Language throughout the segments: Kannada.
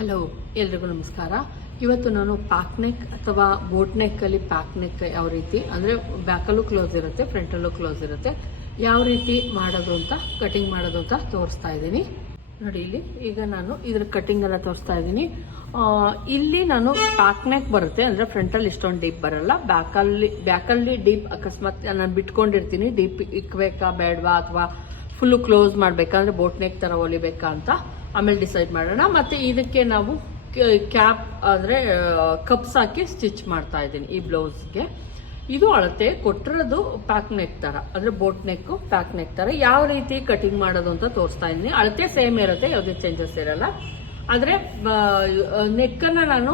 ಹಲೋ ಎಲ್ರಿಗೂ ನಮಸ್ಕಾರ. ಇವತ್ತು ನಾನು ಪ್ಯಾಕ್ ನೆಕ್ ಅಥವಾ ಬೋಟ್ ನೆಕ್ಕಲ್ಲಿ ಪ್ಯಾಕ್ ನೆಕ್ ಯಾವ ರೀತಿ, ಅಂದರೆ ಬ್ಯಾಕಲ್ಲೂ ಕ್ಲೋಸ್ ಇರುತ್ತೆ ಫ್ರಂಟಲ್ಲೂ ಕ್ಲೋಸ್ ಇರುತ್ತೆ, ಯಾವ ರೀತಿ ಮಾಡೋದು ಅಂತ ಕಟಿಂಗ್ ಮಾಡೋದು ಅಂತ ತೋರಿಸ್ತಾ ಇದ್ದೀನಿ. ನೋಡಿ ಇಲ್ಲಿ, ಈಗ ನಾನು ಇದ್ರ ಕಟಿಂಗ್ ಎಲ್ಲ ತೋರಿಸ್ತಾ ಇದ್ದೀನಿ. ಇಲ್ಲಿ ನಾನು ಪ್ಯಾಕ್ ನೆಕ್ ಬರುತ್ತೆ, ಅಂದರೆ ಫ್ರಂಟಲ್ಲಿ ಇಷ್ಟೊಂದು ಡೀಪ್ ಬರಲ್ಲ. ಬ್ಯಾಕಲ್ಲಿ ಬ್ಯಾಕಲ್ಲಿ ಡೀಪ್ ಅಕಸ್ಮಾತ್ ನಾನು ಬಿಟ್ಕೊಂಡಿರ್ತೀನಿ ಡೀಪ್ ಇಕ್ಬೇಕಾ, ಬೇಡವಾ, ಅಥವಾ ಫುಲ್ಲು ಕ್ಲೋಸ್ ಮಾಡಬೇಕಾ, ಅಂದರೆ ಬೋಟ್ ನೆಕ್ ಥರ ಹೊಲಿಬೇಕಾ ಅಂತ. ಆಮೇಲೆ ಡಿಸೈಡ್ ಮಾಡೋಣ. ಮತ್ತೆ ಇದಕ್ಕೆ ನಾವು ಕ್ಯಾಪ್ ಅಂದರೆ ಕಪ್ಸ್ ಹಾಕಿ ಸ್ಟಿಚ್ ಮಾಡ್ತಾ ಇದ್ದೀನಿ ಈ ಬ್ಲೌಸ್ಗೆ. ಇದು ಅಳತೆ, ಕೊಟ್ಟಿರೋದು ಪ್ಯಾಕ್ ನೆಕ್ ತರ. ಅಂದ್ರೆ ಬೋಟ್ ನೆಕ್ ಪ್ಯಾಕ್ ನೆಕ್ ತರ. ಯಾವ ರೀತಿ ಕಟಿಂಗ್ ಮಾಡೋದು ಅಂತ ತೋರಿಸ್ತಾ ಇದ್ದೀನಿ. ಅಳತೆ ಸೇಮ್ ಇರುತ್ತೆ, ಯಾವುದೇ ಚೇಂಜಸ್ ಇರಲ್ಲ. ಆದ್ರೆ ನೆಕ್ಕನ್ನು ನಾನು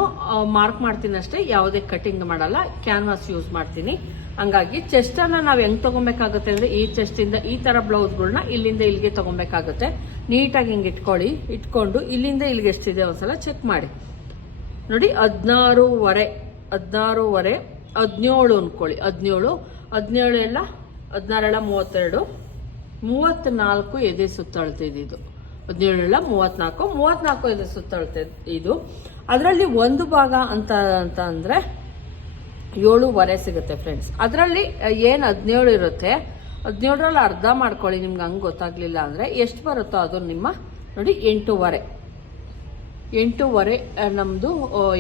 ಮಾರ್ಕ್ ಮಾಡ್ತೀನಿ ಅಷ್ಟೇ ಯಾವುದೇ ಕಟಿಂಗ್ ಮಾಡಲ್ಲ. ಕ್ಯಾನ್ವಾಸ್ ಯೂಸ್ ಮಾಡ್ತೀನಿ. ಹಂಗಾಗಿ ಚೆಸ್ಟ್ ಅನ್ನ ನಾವು ಹೆಂಗ್ ತಗೊಬೇಕಾಗುತ್ತೆ ಅಂದ್ರೆ ಈ ಚೆಸ್ಟಿಂದ ಈ ತರ ಬ್ಲೌಸ್ಗಳನ್ನ ಇಲ್ಲಿಂದ ಇಲ್ಲಿಗೆ ತಗೊಬೇಕಾಗುತ್ತೆ. ನೀಟಾಗಿ ಹಿಂಗೆ ಇಟ್ಕೊಳ್ಳಿ. ಇಟ್ಕೊಂಡು ಇಲ್ಲಿಂದ ಇಲ್ಲಿಗೆ ಎಷ್ಟಿದೆ ಒಂದ್ಸಲ ಚೆಕ್ ಮಾಡಿ. ನೋಡಿ, ಹದಿನಾರೂವರೆ ಹದಿನಾರೂವರೆ ಹದಿನೇಳು ಅನ್ಕೊಳ್ಳಿ. ಹದಿನೇಳು ಹದಿನೇಳು ಎಲ್ಲ ಹದಿನಾರೆಲ್ಲ ಮೂವತ್ತೆರಡು ಮೂವತ್ತ್ನಾಲ್ಕು ಎದೆ ಸುತ್ತಳ್ತಿದ್ದು ಹದಿನೇಳೆಲ್ಲ ಮೂವತ್ತ್ನಾಲ್ಕು ಮೂವತ್ನಾಲ್ಕು ಎದೆ ಸುತ್ತಳ್ತಿದ್ದು ಇದು. ಅದರಲ್ಲಿ ಒಂದು ಭಾಗ ಅಂತ ಅಂತ ಅಂದರೆ ಏಳುವರೆ ಸಿಗುತ್ತೆ ಫ್ರೆಂಡ್ಸ್ ಅದರಲ್ಲಿ ಏನು ಹದಿನೇಳು ಇರುತ್ತೆ, ಹದಿನೇಳರಲ್ಲಿ ಅರ್ಧ ಮಾಡ್ಕೊಳ್ಳಿ, ನಿಮ್ಗೆ ಹಂಗೆ ಗೊತ್ತಾಗ್ಲಿಲ್ಲ ಅಂದರೆ ಎಷ್ಟು ಬರುತ್ತೋ ಅದು ನಿಮ್ಮ, ನೋಡಿ, ಎಂಟೂವರೆ. ಎಂಟೂವರೆ ನಮ್ಮದು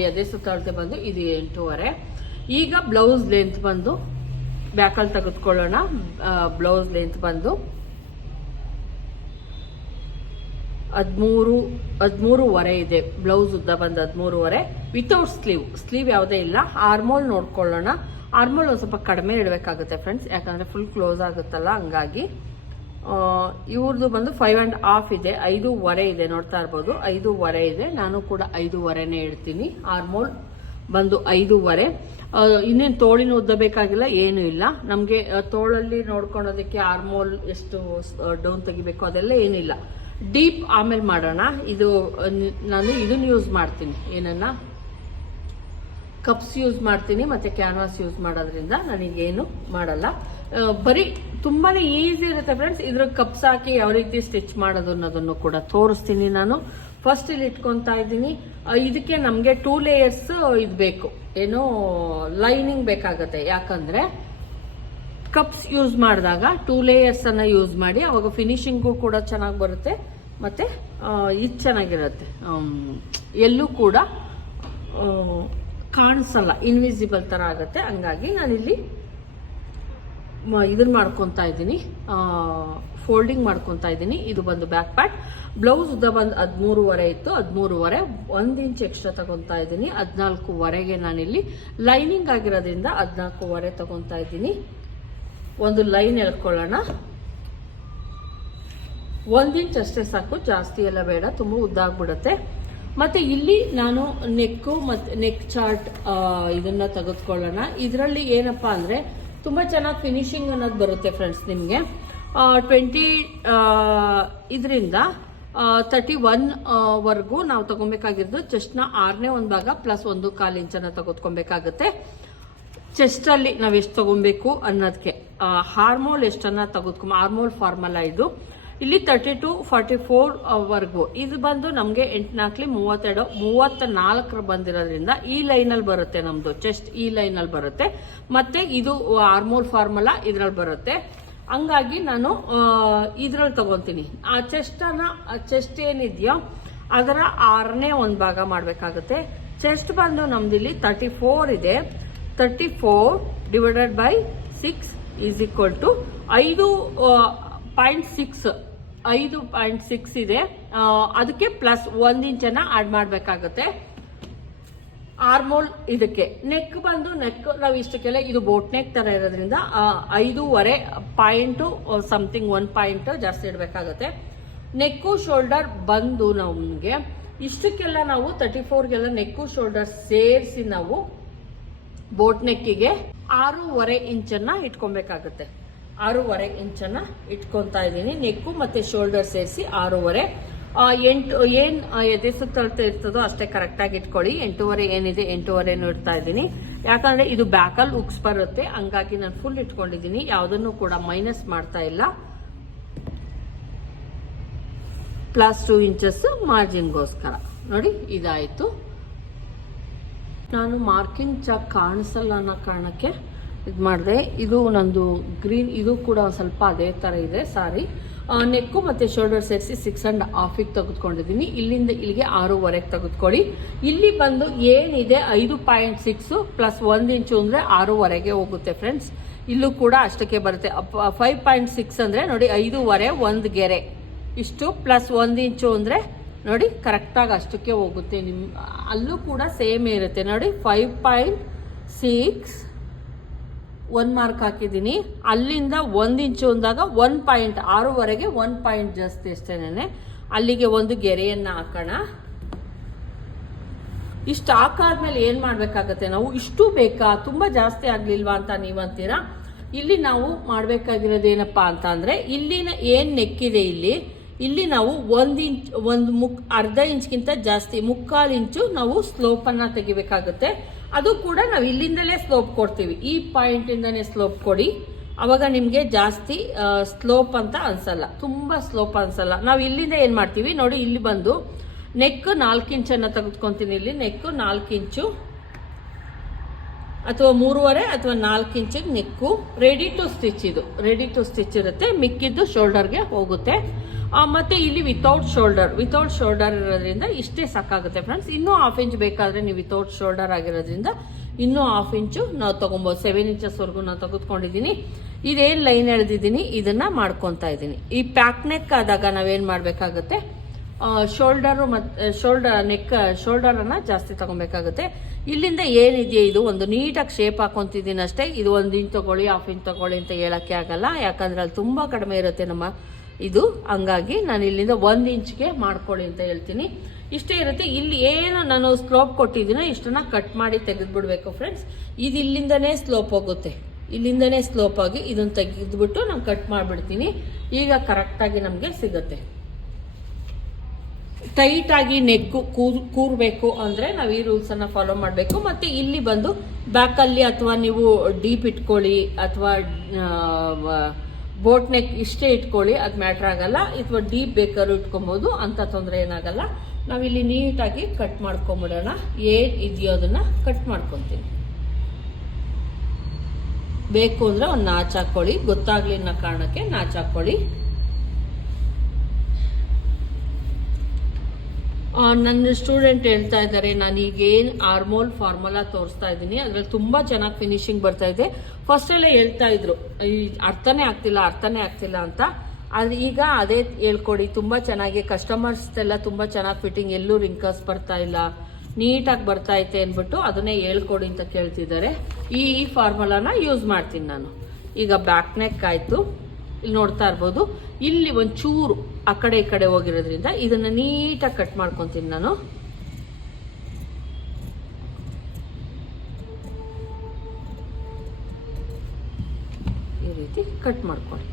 ಎದೆ ಸುತ್ತಳತೆ ಬಂದು ಇದು ಎಂಟೂವರೆ. ಈಗ ಬ್ಲೌಸ್ ಲೆಂತ್ ಬಂದು ಬ್ಯಾಕಲ್ಲಿ ತೆಗೆದುಕೊಳ್ಳೋಣ. ಬ್ಲೌಸ್ ಲೆಂತ್ ಬಂದು, ಹದಿಮೂರು, ಹದಿಮೂರುವರೆ ಇದೆ. ಬ್ಲೌಸ್ ಉದ್ದ ಬಂದು ಹದಿಮೂರುವರೆ. ವಿತೌಟ್ ಸ್ಲೀವ್ ಸ್ಲೀವ್ ಯಾವುದೇ ಇಲ್ಲ. ಆರ್ಮೋಲ್ ನೋಡ್ಕೊಳ್ಳೋಣ. ಆರ್ಮೋಲ್ ಒಂದು ಸ್ವಲ್ಪ ಕಡಿಮೆ ಇಡಬೇಕಾಗುತ್ತೆ ಫ್ರೆಂಡ್ಸ್ ಯಾಕಂದ್ರೆ ಫುಲ್ ಕ್ಲೋಸ್ ಆಗುತ್ತಲ್ಲ, ಹಂಗಾಗಿ. ಇವ್ರದ್ದು ಬಂದು ಫೈವ್ ಆ್ಯಂಡ್ ಹಾಫ್ ಇದೆ. ಐದೂವರೆ ಇದೆ, ನೋಡ್ತಾ ಇರ್ಬೋದು. ಐದೂವರೆ ಇದೆ. ನಾನು ಕೂಡ ಐದೂವರೆನೇ ಇಡ್ತೀನಿ. ಆರ್ಮೋಲ್ ಬಂದು ಐದೂವರೆ. ಇನ್ನೇನು ತೋಳಿನ ಉದ್ದ ಬೇಕಾಗಿಲ್ಲ, ಏನೂ ಇಲ್ಲ. ನಮಗೆ ತೋಳಲ್ಲಿ ನೋಡ್ಕೊಳೋದಕ್ಕೆ ಆರ್ಮೋಲ್ ಎಷ್ಟು ಡೌನ್ ತೆಗಿಬೇಕು ಅದೆಲ್ಲ ಏನಿಲ್ಲ ಡೀಪ್ ಆಮೇಲೆ ಮಾಡೋಣ. ಇದು ನಾನು ಇದನ್ನ ಯೂಸ್ ಮಾಡ್ತೀನಿ. ಏನನ್ನ? ಕಪ್ಸ್ ಯೂಸ್ ಮಾಡ್ತೀನಿ, ಮತ್ತೆ ಕ್ಯಾನ್ವಾಸ್ ಯೂಸ್ ಮಾಡೋದ್ರಿಂದ ನನಗೇನು ಮಾಡಲ್ಲ. ಬರೀ ತುಂಬಾನೇ ಈಸಿ ಇರುತ್ತೆ ಫ್ರೆಂಡ್ಸ್. ಇದ್ರ ಕಪ್ಸ್ ಹಾಕಿ ಯಾವ ರೀತಿ ಸ್ಟಿಚ್ ಮಾಡೋದು ಅನ್ನೋದನ್ನು ಕೂಡ ತೋರಿಸ್ತೀನಿ ನಾನು. ಫಸ್ಟ್ ಇಲ್ಲಿ ಇಟ್ಕೊತಾ ಇದ್ದೀನಿ. ಇದಕ್ಕೆ ನಮಗೆ ಟೂ ಲೇಯರ್ಸ್ ಇದು ಬೇಕು. ಏನು ಲೈನಿಂಗ್ ಬೇಕಾಗತ್ತೆ. ಯಾಕಂದ್ರೆ ಕಪ್ಸ್ ಯೂಸ್ ಮಾಡಿದಾಗ ಟೂ ಲೇಯರ್ಸ್ ಅನ್ನ ಯೂಸ್ ಮಾಡಿ ಅವಾಗ ಫಿನಿಶಿಂಗು ಕೂಡ ಚೆನ್ನಾಗಿ ಬರುತ್ತೆ, ಮತ್ತೆ ಇದು ಚೆನ್ನಾಗಿರುತ್ತೆ. ಎಲ್ಲೂ ಕೂಡ ಕಾಣಿಸಲ್ಲ ಇನ್ವಿಸಿಬಲ್ ಥರ ಆಗುತ್ತೆ. ಹಂಗಾಗಿ ನಾನಿಲ್ಲಿ ಇದನ್ನ ಮಾಡ್ಕೊತಾ ಇದ್ದೀನಿ. ಫೋಲ್ಡಿಂಗ್ ಮಾಡ್ಕೊತಾ ಇದ್ದೀನಿ. ಇದು ಬಂದು ಬ್ಯಾಕ್ ಪ್ಯಾಟ್ ಬ್ಲೌಸ್ ಉದ್ದ ಬಂದು ಹದಿಮೂರುವರೆ ಇತ್ತು. ಹದಿಮೂರುವರೆ, ಒಂದು ಇಂಚ್ ಎಕ್ಸ್ಟ್ರಾ ತಗೊತಾ ಇದ್ದೀನಿ. ಹದಿನಾಲ್ಕುವರೆಗೆ ನಾನಿಲ್ಲಿ ಲೈನಿಂಗ್ ಆಗಿರೋದ್ರಿಂದ ಹದಿನಾಲ್ಕುವರೆ ತಗೊತಾ ಇದ್ದೀನಿ. ಒಂದು ಲೈನ್ ಎಳ್ಕೊಳ್ಳೋಣ. ಒಂದು ಇಂಚ್ ಅಷ್ಟೇ ಸಾಕು. ಜಾಸ್ತಿ ಎಲ್ಲ ಬೇಡ. ತುಂಬ ಉದ್ದ ಆಗ್ಬಿಡುತ್ತೆ. ಮತ್ತೆ ಇಲ್ಲಿ ನಾನು ನೆಕ್ಕು ಮತ್ತೆ ನೆಕ್ ಚಾರ್ಟ್ ಇದನ್ನ ತೆಗೆದುಕೊಳ್ಳೋಣ. ಇದರಲ್ಲಿ ಏನಪ್ಪಾ ಅಂದ್ರೆ ತುಂಬಾ ಚೆನ್ನಾಗಿ ಫಿನಿಶಿಂಗ್ ಅನ್ನೋದು ಬರುತ್ತೆ ಫ್ರೆಂಡ್ಸ್ ನಿಮಗೆ. ಟ್ವೆಂಟಿ ಇದರಿಂದ ತರ್ಟಿ ಒನ್ ವರೆಗೂ ನಾವು ತಗೊಬೇಕಾಗಿರೋದು ಚೆಸ್ಟ್ನ ಆರನೇ ಒಂದು ಭಾಗ ಪ್ಲಸ್ ಒಂದು ಕಾಲು ಇಂಚನ್ನು ತೆಗೆದುಕೊಬೇಕಾಗುತ್ತೆ. ಚೆಸ್ಟಲ್ಲಿ ನಾವ್ ಎಷ್ಟು ತಗೊಬೇಕು ಅನ್ನೋದಕ್ಕೆ ಹಾರ್ಮೋಲ್ ಎಷ್ಟನ್ನು ತೆಗೆದುಕೊಂಬ ಹಾರ್ಮೋಲ್ ಫಾರ್ಮಲ್ಲ ಇದು. ಇಲ್ಲಿ ತರ್ಟಿ ಟು ಫಾರ್ಟಿ ಫೋರ್ ವರ್ಗು. ಇದು ಬಂದು ನಮಗೆ ಎಂಟ್ನಾಲ್ಕಲಿ ಮೂವತ್ತೆರಡು ಮೂವತ್ತ ನಾಲ್ಕರ ಬಂದಿರೋದ್ರಿಂದ ಈ ಲೈನಲ್ಲಿ ಬರುತ್ತೆ ನಮ್ಮದು ಚೆಸ್ಟ್ ಈ ಲೈನಲ್ಲಿ ಬರುತ್ತೆ. ಮತ್ತೆ ಇದು ಆರ್ಮೋಲ್ ಫಾರ್ಮುಲಾ ಇದರಲ್ಲಿ ಬರುತ್ತೆ. ಹಂಗಾಗಿ ನಾನು ಇದ್ರಲ್ಲಿ ತಗೊತೀನಿ. ಆ ಚೆಸ್ಟನ್ನ ಚೆಸ್ಟ್ ಏನಿದೆಯೋ, ಅದರ ಆರನೇ ಒಂದು ಭಾಗ ಮಾಡಬೇಕಾಗುತ್ತೆ. ಚೆಸ್ಟ್ ಬಂದು ನಮ್ದಿಲ್ಲಿ ತರ್ಟಿ ಫೋರ್ ಇದೆ. Thirty four divided by six is equal to ಐದು ಪಾಯಿಂಟ್ ಸಿಕ್ಸ್ ಐದು ಪಾಯಿಂಟ್ ಸಿಕ್ಸ್ ಇದೆ. ಅದಕ್ಕೆ ಪ್ಲಸ್ ಒಂದ್ ಇಂಚನ್ನ ಆಡ್ ಮಾಡಬೇಕಾಗುತ್ತೆ. ಆರ್ಮೋಲ್ ಇದಕ್ಕೆ. ನೆಕ್ ಬಂದು ನೆಕ್ ನಾವು ಇಷ್ಟಕ್ಕೆಲ್ಲ ಇದು ಬೋಟ್ ನೆಕ್ ತರ ಇರೋದ್ರಿಂದ ಐದೂವರೆ ಪಾಯಿಂಟು ಸಮಥಿಂಗ್ ಒನ್ ಪಾಯಿಂಟ್ ಜಾಸ್ತಿ ಇಡಬೇಕಾಗುತ್ತೆ. ನೆಕ್ಕು ಶೋಲ್ಡರ್ ಬಂದು ನಮಗೆ ಇಷ್ಟಕ್ಕೆಲ್ಲ ನಾವು ತರ್ಟಿ ಫೋರ್ಗೆಲ್ಲ ನೆಕ್ಕು ಶೋಲ್ಡರ್ ಸೇರಿಸಿ ನಾವು ಬೋಟ್ ನೆಕ್ಕಿಗೆ ಆರೂವರೆ ಇಂಚನ್ನ ಇಟ್ಕೊಬೇಕಾಗುತ್ತೆ. ಆರೂವರೆ ಇಂಚನ್ನು ಇಟ್ಕೊಂತಾ ಇದ್ದೀನಿ. ನೆಕ್ಕು ಮತ್ತೆ ಶೋಲ್ಡರ್ ಸೇರಿಸಿ ಆರೂವರೆ. ಎಂಟು, ಏನು ಎದೆ ಸುತ್ತಳತೆ ಇರ್ತದೋ ಅಷ್ಟೇ ಕರೆಕ್ಟಾಗಿ ಇಟ್ಕೊಳ್ಳಿ. ಎಂಟೂವರೆ ಏನಿದೆ ಎಂಟೂವರೆನೂ ಇಡ್ತಾ ಇದ್ದೀನಿ. ಯಾಕಂದ್ರೆ ಇದು ಬ್ಯಾಕಲ್ಲಿ ಉಕ್ಸ್ ಬರುತ್ತೆ. ಹಂಗಾಗಿ ನಾನು ಫುಲ್ ಇಟ್ಕೊಂಡಿದ್ದೀನಿ. ಯಾವುದನ್ನು ಕೂಡ ಮೈನಸ್ ಮಾಡ್ತಾ ಇಲ್ಲ. ಪ್ಲಸ್ ಟೂ ಇಂಚಸ್ ಮಾರ್ಜಿನ್ಗೋಸ್ಕರ ನೋಡಿ, ಇದಾಯಿತು. ನಾನು ಮಾರ್ಕಿಂಗ್ ಚಾಕ್ ಕಾಣಿಸಲ್ಲ ಅನ್ನೋ ಕಾರಣಕ್ಕೆ ಇದು ಮಾಡಿದೆ. ಇದು ನಂದು ಗ್ರೀನ್, ಇದು ಕೂಡ ಸ್ವಲ್ಪ ಅದೇ ಥರ ಇದೆ ಸಾರಿ. ನೆಕ್ಕು ಮತ್ತು ಶೋಲ್ಡರ್ ಸೇರಿಸಿ ಸಿಕ್ಸ್ ಆ್ಯಂಡ್ ಹಾಫಿಗೆ ತೆಗೆದುಕೊಂಡಿದ್ದೀನಿ. ಇಲ್ಲಿಂದ ಇಲ್ಲಿಗೆ ಆರೂವರೆಗೆ ತೆಗೆದುಕೊಳ್ಳಿ. ಇಲ್ಲಿ ಬಂದು ಏನಿದೆ ಐದು ಪಾಯಿಂಟ್ ಸಿಕ್ಸು ಪ್ಲಸ್ ಒಂದು ಇಂಚು ಅಂದರೆ ಆರೂವರೆಗೆ ಹೋಗುತ್ತೆ ಫ್ರೆಂಡ್ಸ್ ಇಲ್ಲೂ ಕೂಡ ಅಷ್ಟಕ್ಕೆ ಬರುತ್ತೆ. ಫೈವ್ ಪಾಯಿಂಟ್ ಸಿಕ್ಸ್ ಅಂದರೆ ನೋಡಿ ಐದೂವರೆ, ಒಂದು ಗೆರೆ. ಇಷ್ಟು ಪ್ಲಸ್ ಒಂದು ಇಂಚು ಅಂದರೆ ನೋಡಿ ಕರೆಕ್ಟಾಗಿ ಅಷ್ಟಕ್ಕೆ ಹೋಗುತ್ತೆ ನಿಮ್ಮ ಅಲ್ಲೂ ಕೂಡ ಸೇಮ್ ಇರುತ್ತೆ. ನೋಡಿ five point six one mark ಹಾಕಿದ್ದೀನಿ. ಅಲ್ಲಿಂದ ಒಂದು ಇಂಚು ಅಂದಾಗ ಒನ್ ಪಾಯಿಂಟ್ ಆರೂವರೆಗೆ ಒನ್ ಪಾಯಿಂಟ್ ಜಾಸ್ತಿ ಅಷ್ಟೇನೆ ಅಲ್ಲಿಗೆ ಒಂದು ಗೆರೆಯನ್ನು ಹಾಕೋಣ. ಇಷ್ಟು ಹಾಕಾದ್ಮೇಲೆ ಏನು ಮಾಡಬೇಕಾಗತ್ತೆ ನಾವು? ಇಷ್ಟು ಬೇಕಾ? ತುಂಬ ಜಾಸ್ತಿ ಆಗಲಿಲ್ವಾ ಅಂತ ನೀವು ಅಂತೀರಾ ಇಲ್ಲಿ ನಾವು ಮಾಡಬೇಕಾಗಿರೋದು ಏನಪ್ಪ ಅಂತ ಅಂದರೆ, ಇಲ್ಲಿನ ಏನು ನೆಕ್ಕಿದೆ ಇಲ್ಲಿ? ಇಲ್ಲಿ ನಾವು ಒಂದು ಇಂಚ್ ಒಂದು ಮುಕ್, ಅರ್ಧ ಇಂಚ್ಗಿಂತ ಜಾಸ್ತಿ, ಮುಕ್ಕಾಲು ಇಂಚು ನಾವು ಸ್ಲೋಪನ್ನು ತೆಗಿಬೇಕಾಗುತ್ತೆ. ಅದು ಕೂಡ ನಾವು ಇಲ್ಲಿಂದಲೇ ಸ್ಲೋಪ್ ಕೊಡ್ತೀವಿ. ಈ ಪಾಯಿಂಟಿಂದನೇ ಸ್ಲೋಪ್ ಕೊಡಿ. ಅವಾಗ ನಿಮಗೆ ಜಾಸ್ತಿ ಸ್ಲೋಪ್ ಅಂತ ಅನ್ಸಲ್ಲ. ತುಂಬ ಸ್ಲೋಪ್ ಅನ್ಸಲ್ಲ. ನಾವು ಇಲ್ಲಿಂದ ಏನು ಮಾಡ್ತೀವಿ? ನೋಡಿ, ಇಲ್ಲಿ ಬಂದು ನೆಕ್ ನಾಲ್ಕು ಇಂಚನ್ನು ತೆಗೆದುಕೊಂತೀನಿ ಇಲ್ಲಿ. ನೆಕ್ ನಾಲ್ಕು ಇಂಚು ಅಥವಾ ಮೂರುವರೆ ಅಥವಾ ನಾಲ್ಕು ಇಂಚಿಗೆ ನೆಕ್ಕು ರೆಡಿ ಟು ಸ್ಟಿಚ್ ಇದು. ರೆಡಿ ಟು ಸ್ಟಿಚ್ ಇರುತ್ತೆ, ಮಿಕ್ಕಿದ್ದು ಶೋಲ್ಡರ್ಗೆ ಹೋಗುತ್ತೆ. ಮತ್ತೆ ಇಲ್ಲಿ ವಿತೌಟ್ ಶೋಲ್ಡರ್ ವಿತೌಟ್ ಶೋಲ್ಡರ್ ಇರೋದ್ರಿಂದ ಇಷ್ಟೇ ಸಾಕಾಗುತ್ತೆ ಫ್ರೆಂಡ್ಸ್ ಇನ್ನೂ ಹಾಫ್ ಇಂಚ್ ಬೇಕಾದ್ರೆ ನೀವು ವಿತೌಟ್ ಶೋಲ್ಡರ್ ಆಗಿರೋದ್ರಿಂದ ಇನ್ನೂ ಹಾಫ್ ಇಂಚು ನಾವು ತಗೊಬೋದು. ಸೆವೆನ್ ಇಂಚಸ್ವರೆಗೂ ನಾನು ತೆಗೆದುಕೊಂಡಿದ್ದೀನಿ. ಇದೇನು ಲೈನ್ ಎಳೆದಿದ್ದೀನಿ, ಇದನ್ನ ಮಾಡ್ಕೊತಾ ಇದ್ದೀನಿ. ಈ ಪ್ಯಾಕ್ ನೆಕ್ ಆದಾಗ ನಾವೇನು ಮಾಡಬೇಕಾಗುತ್ತೆ? ಶೋಲ್ಡರು ಮತ್ತು ಶೋಲ್ಡರ್ ನೆಕ್, ಶೋಲ್ಡರನ್ನು ಜಾಸ್ತಿ ತಗೊಬೇಕಾಗುತ್ತೆ. ಇಲ್ಲಿಂದ ಏನಿದೆಯೋ ಇದು? ಒಂದು ನೀಟಾಗಿ ಶೇಪ್ ಹಾಕೊತಿದ್ದೀನಿ ಅಷ್ಟೇ. ಇದು ಒಂದು ಇಂಚ್ ತಗೊಳ್ಳಿ ಹಾಫ್ ಇಂಚ್ ತಗೊಳ್ಳಿ ಅಂತ ಹೇಳೋಕ್ಕೆ ಆಗಲ್ಲ. ಯಾಕಂದ್ರೆ ಅಲ್ಲಿ ತುಂಬ ಕಡಿಮೆ ಇರುತ್ತೆ ನಮ್ಮ ಇದು. ಹಂಗಾಗಿ ನಾನು ಇಲ್ಲಿಂದ ಒಂದು ಇಂಚ್ಗೆ ಮಾಡ್ಕೊಳ್ಳಿ ಅಂತ ಹೇಳ್ತೀನಿ. ಇಷ್ಟೇ ಇರುತ್ತೆ. ಇಲ್ಲಿ ಏನು ನಾನು ಸ್ಲೋಪ್ ಕೊಟ್ಟಿದ್ದೀನೋ ಇಷ್ಟನ್ನ ಕಟ್ ಮಾಡಿ ತೆಗೆದುಬಿಡ್ಬೇಕು ಫ್ರೆಂಡ್ಸ್ ಇದು ಇಲ್ಲಿಂದನೇ ಸ್ಲೋಪ್ ಹೋಗುತ್ತೆ. ಇಲ್ಲಿಂದನೇ ಸ್ಲೋಪ್ ಆಗಿ ಇದನ್ನು ತೆಗೆದುಬಿಟ್ಟು ನಾನು ಕಟ್ ಮಾಡಿಬಿಡ್ತೀನಿ. ಈಗ ಕರೆಕ್ಟಾಗಿ ನಮಗೆ ಸಿಗುತ್ತೆ. ಟೈಟ್ ಆಗಿ ನೆಕ್ಕು ಕೂರ್ ಕೂರ್ಬೇಕು ಅಂದ್ರೆ ನಾವು ಈ ರೂಲ್ಸ್ ಅನ್ನ ಫಾಲೋ ಮಾಡಬೇಕು. ಮತ್ತೆ ಇಲ್ಲಿ ಬಂದು ಬ್ಯಾಕ್ ಅಲ್ಲಿ ಅಥವಾ ನೀವು ಡೀಪ್ ಇಟ್ಕೊಳ್ಳಿ ಅಥವಾ ಬೋಟ್ ನೆಕ್ ಇಷ್ಟೇ ಇಟ್ಕೊಳ್ಳಿ, ಅದು ಮ್ಯಾಟ್ರ್ ಆಗಲ್ಲ. ಅಥವಾ ಡೀಪ್ ಬೇಕಾದ್ರೂ ಇಟ್ಕೊಬೋದು, ಅಂತ ತೊಂದರೆ ಏನಾಗಲ್ಲ. ನಾವಿಲ್ಲಿ ನೀಟಾಗಿ ಕಟ್ ಮಾಡ್ಕೊಂಬಿಡೋಣ. ಏನು ಇದೆಯೋ ಅದನ್ನು ಕಟ್ ಮಾಡ್ಕೊತೀನಿ ಬೇಕು ಅಂದ್ರೆ ಒಂದು ನಾಚ್ ಹಾಕೊಳ್ಳಿ. ಗೊತ್ತಾಗ್ಲಿ ಅನ್ನೋ ಕಾರಣಕ್ಕೆ ನಾಚ್ ಹಾಕೊಳ್ಳಿ. ನನ್ನ ಸ್ಟೂಡೆಂಟ್ ಹೇಳ್ತಾ ಇದ್ದಾರೆ, ನಾನು ಈಗ ಏನು ಆರ್ಮೋಲ್ ಫಾರ್ಮುಲಾ ತೋರಿಸ್ತಾ ಇದ್ದೀನಿ. ಅದ್ರಲ್ಲಿ ತುಂಬ ಚೆನ್ನಾಗಿ ಫಿನಿಶಿಂಗ್ ಬರ್ತಾ ಇದೆ. ಫಸ್ಟಲ್ಲೇ ಹೇಳ್ತಾ ಇದ್ರು, ಈ ಅರ್ಥನೇ ಆಗ್ತಿಲ್ಲ ಅರ್ಥನೇ ಆಗ್ತಿಲ್ಲ ಅಂತ. ಆದರೆ ಈಗ ಅದೇ ಹೇಳ್ಕೊಡಿ, ತುಂಬ ಚೆನ್ನಾಗಿ ಕಸ್ಟಮರ್ಸ್ ಎಲ್ಲ ತುಂಬ ಚೆನ್ನಾಗಿ ಫಿಟ್ಟಿಂಗ್ ಎಲ್ಲೂ ರಿಂಕರ್ಸ್ ಬರ್ತಾ ಇಲ್ಲ, ನೀಟಾಗಿ ಬರ್ತಾ ಐತೆ ಅಂದ್ಬಿಟ್ಟು ಅದನ್ನೇ ಹೇಳ್ಕೊಡಿ ಅಂತ ಕೇಳ್ತಿದ್ದಾರೆ. ಈ ಈ ಫಾರ್ಮುಲಾನ ಯೂಸ್ ಮಾಡ್ತೀನಿ ನಾನು. ಈಗ ಬ್ಯಾಕ್ ನೆಕ್ ಆಯಿತು. ಇಲ್ಲಿ ನೋಡ್ತಾ ಇರ್ಬೋದು. ಇಲ್ಲಿ ಒಂಚೂರು ಆ ಕಡೆ ಈ ಕಡೆ ಹೋಗಿರೋದ್ರಿಂದ ಇದನ್ನು ನೀಟಾಗಿ ಕಟ್ ಮಾಡ್ಕೊತೀನಿ ನಾನು. ಈ ರೀತಿ ಕಟ್ ಮಾಡ್ಕೊಳ್ಳಿ.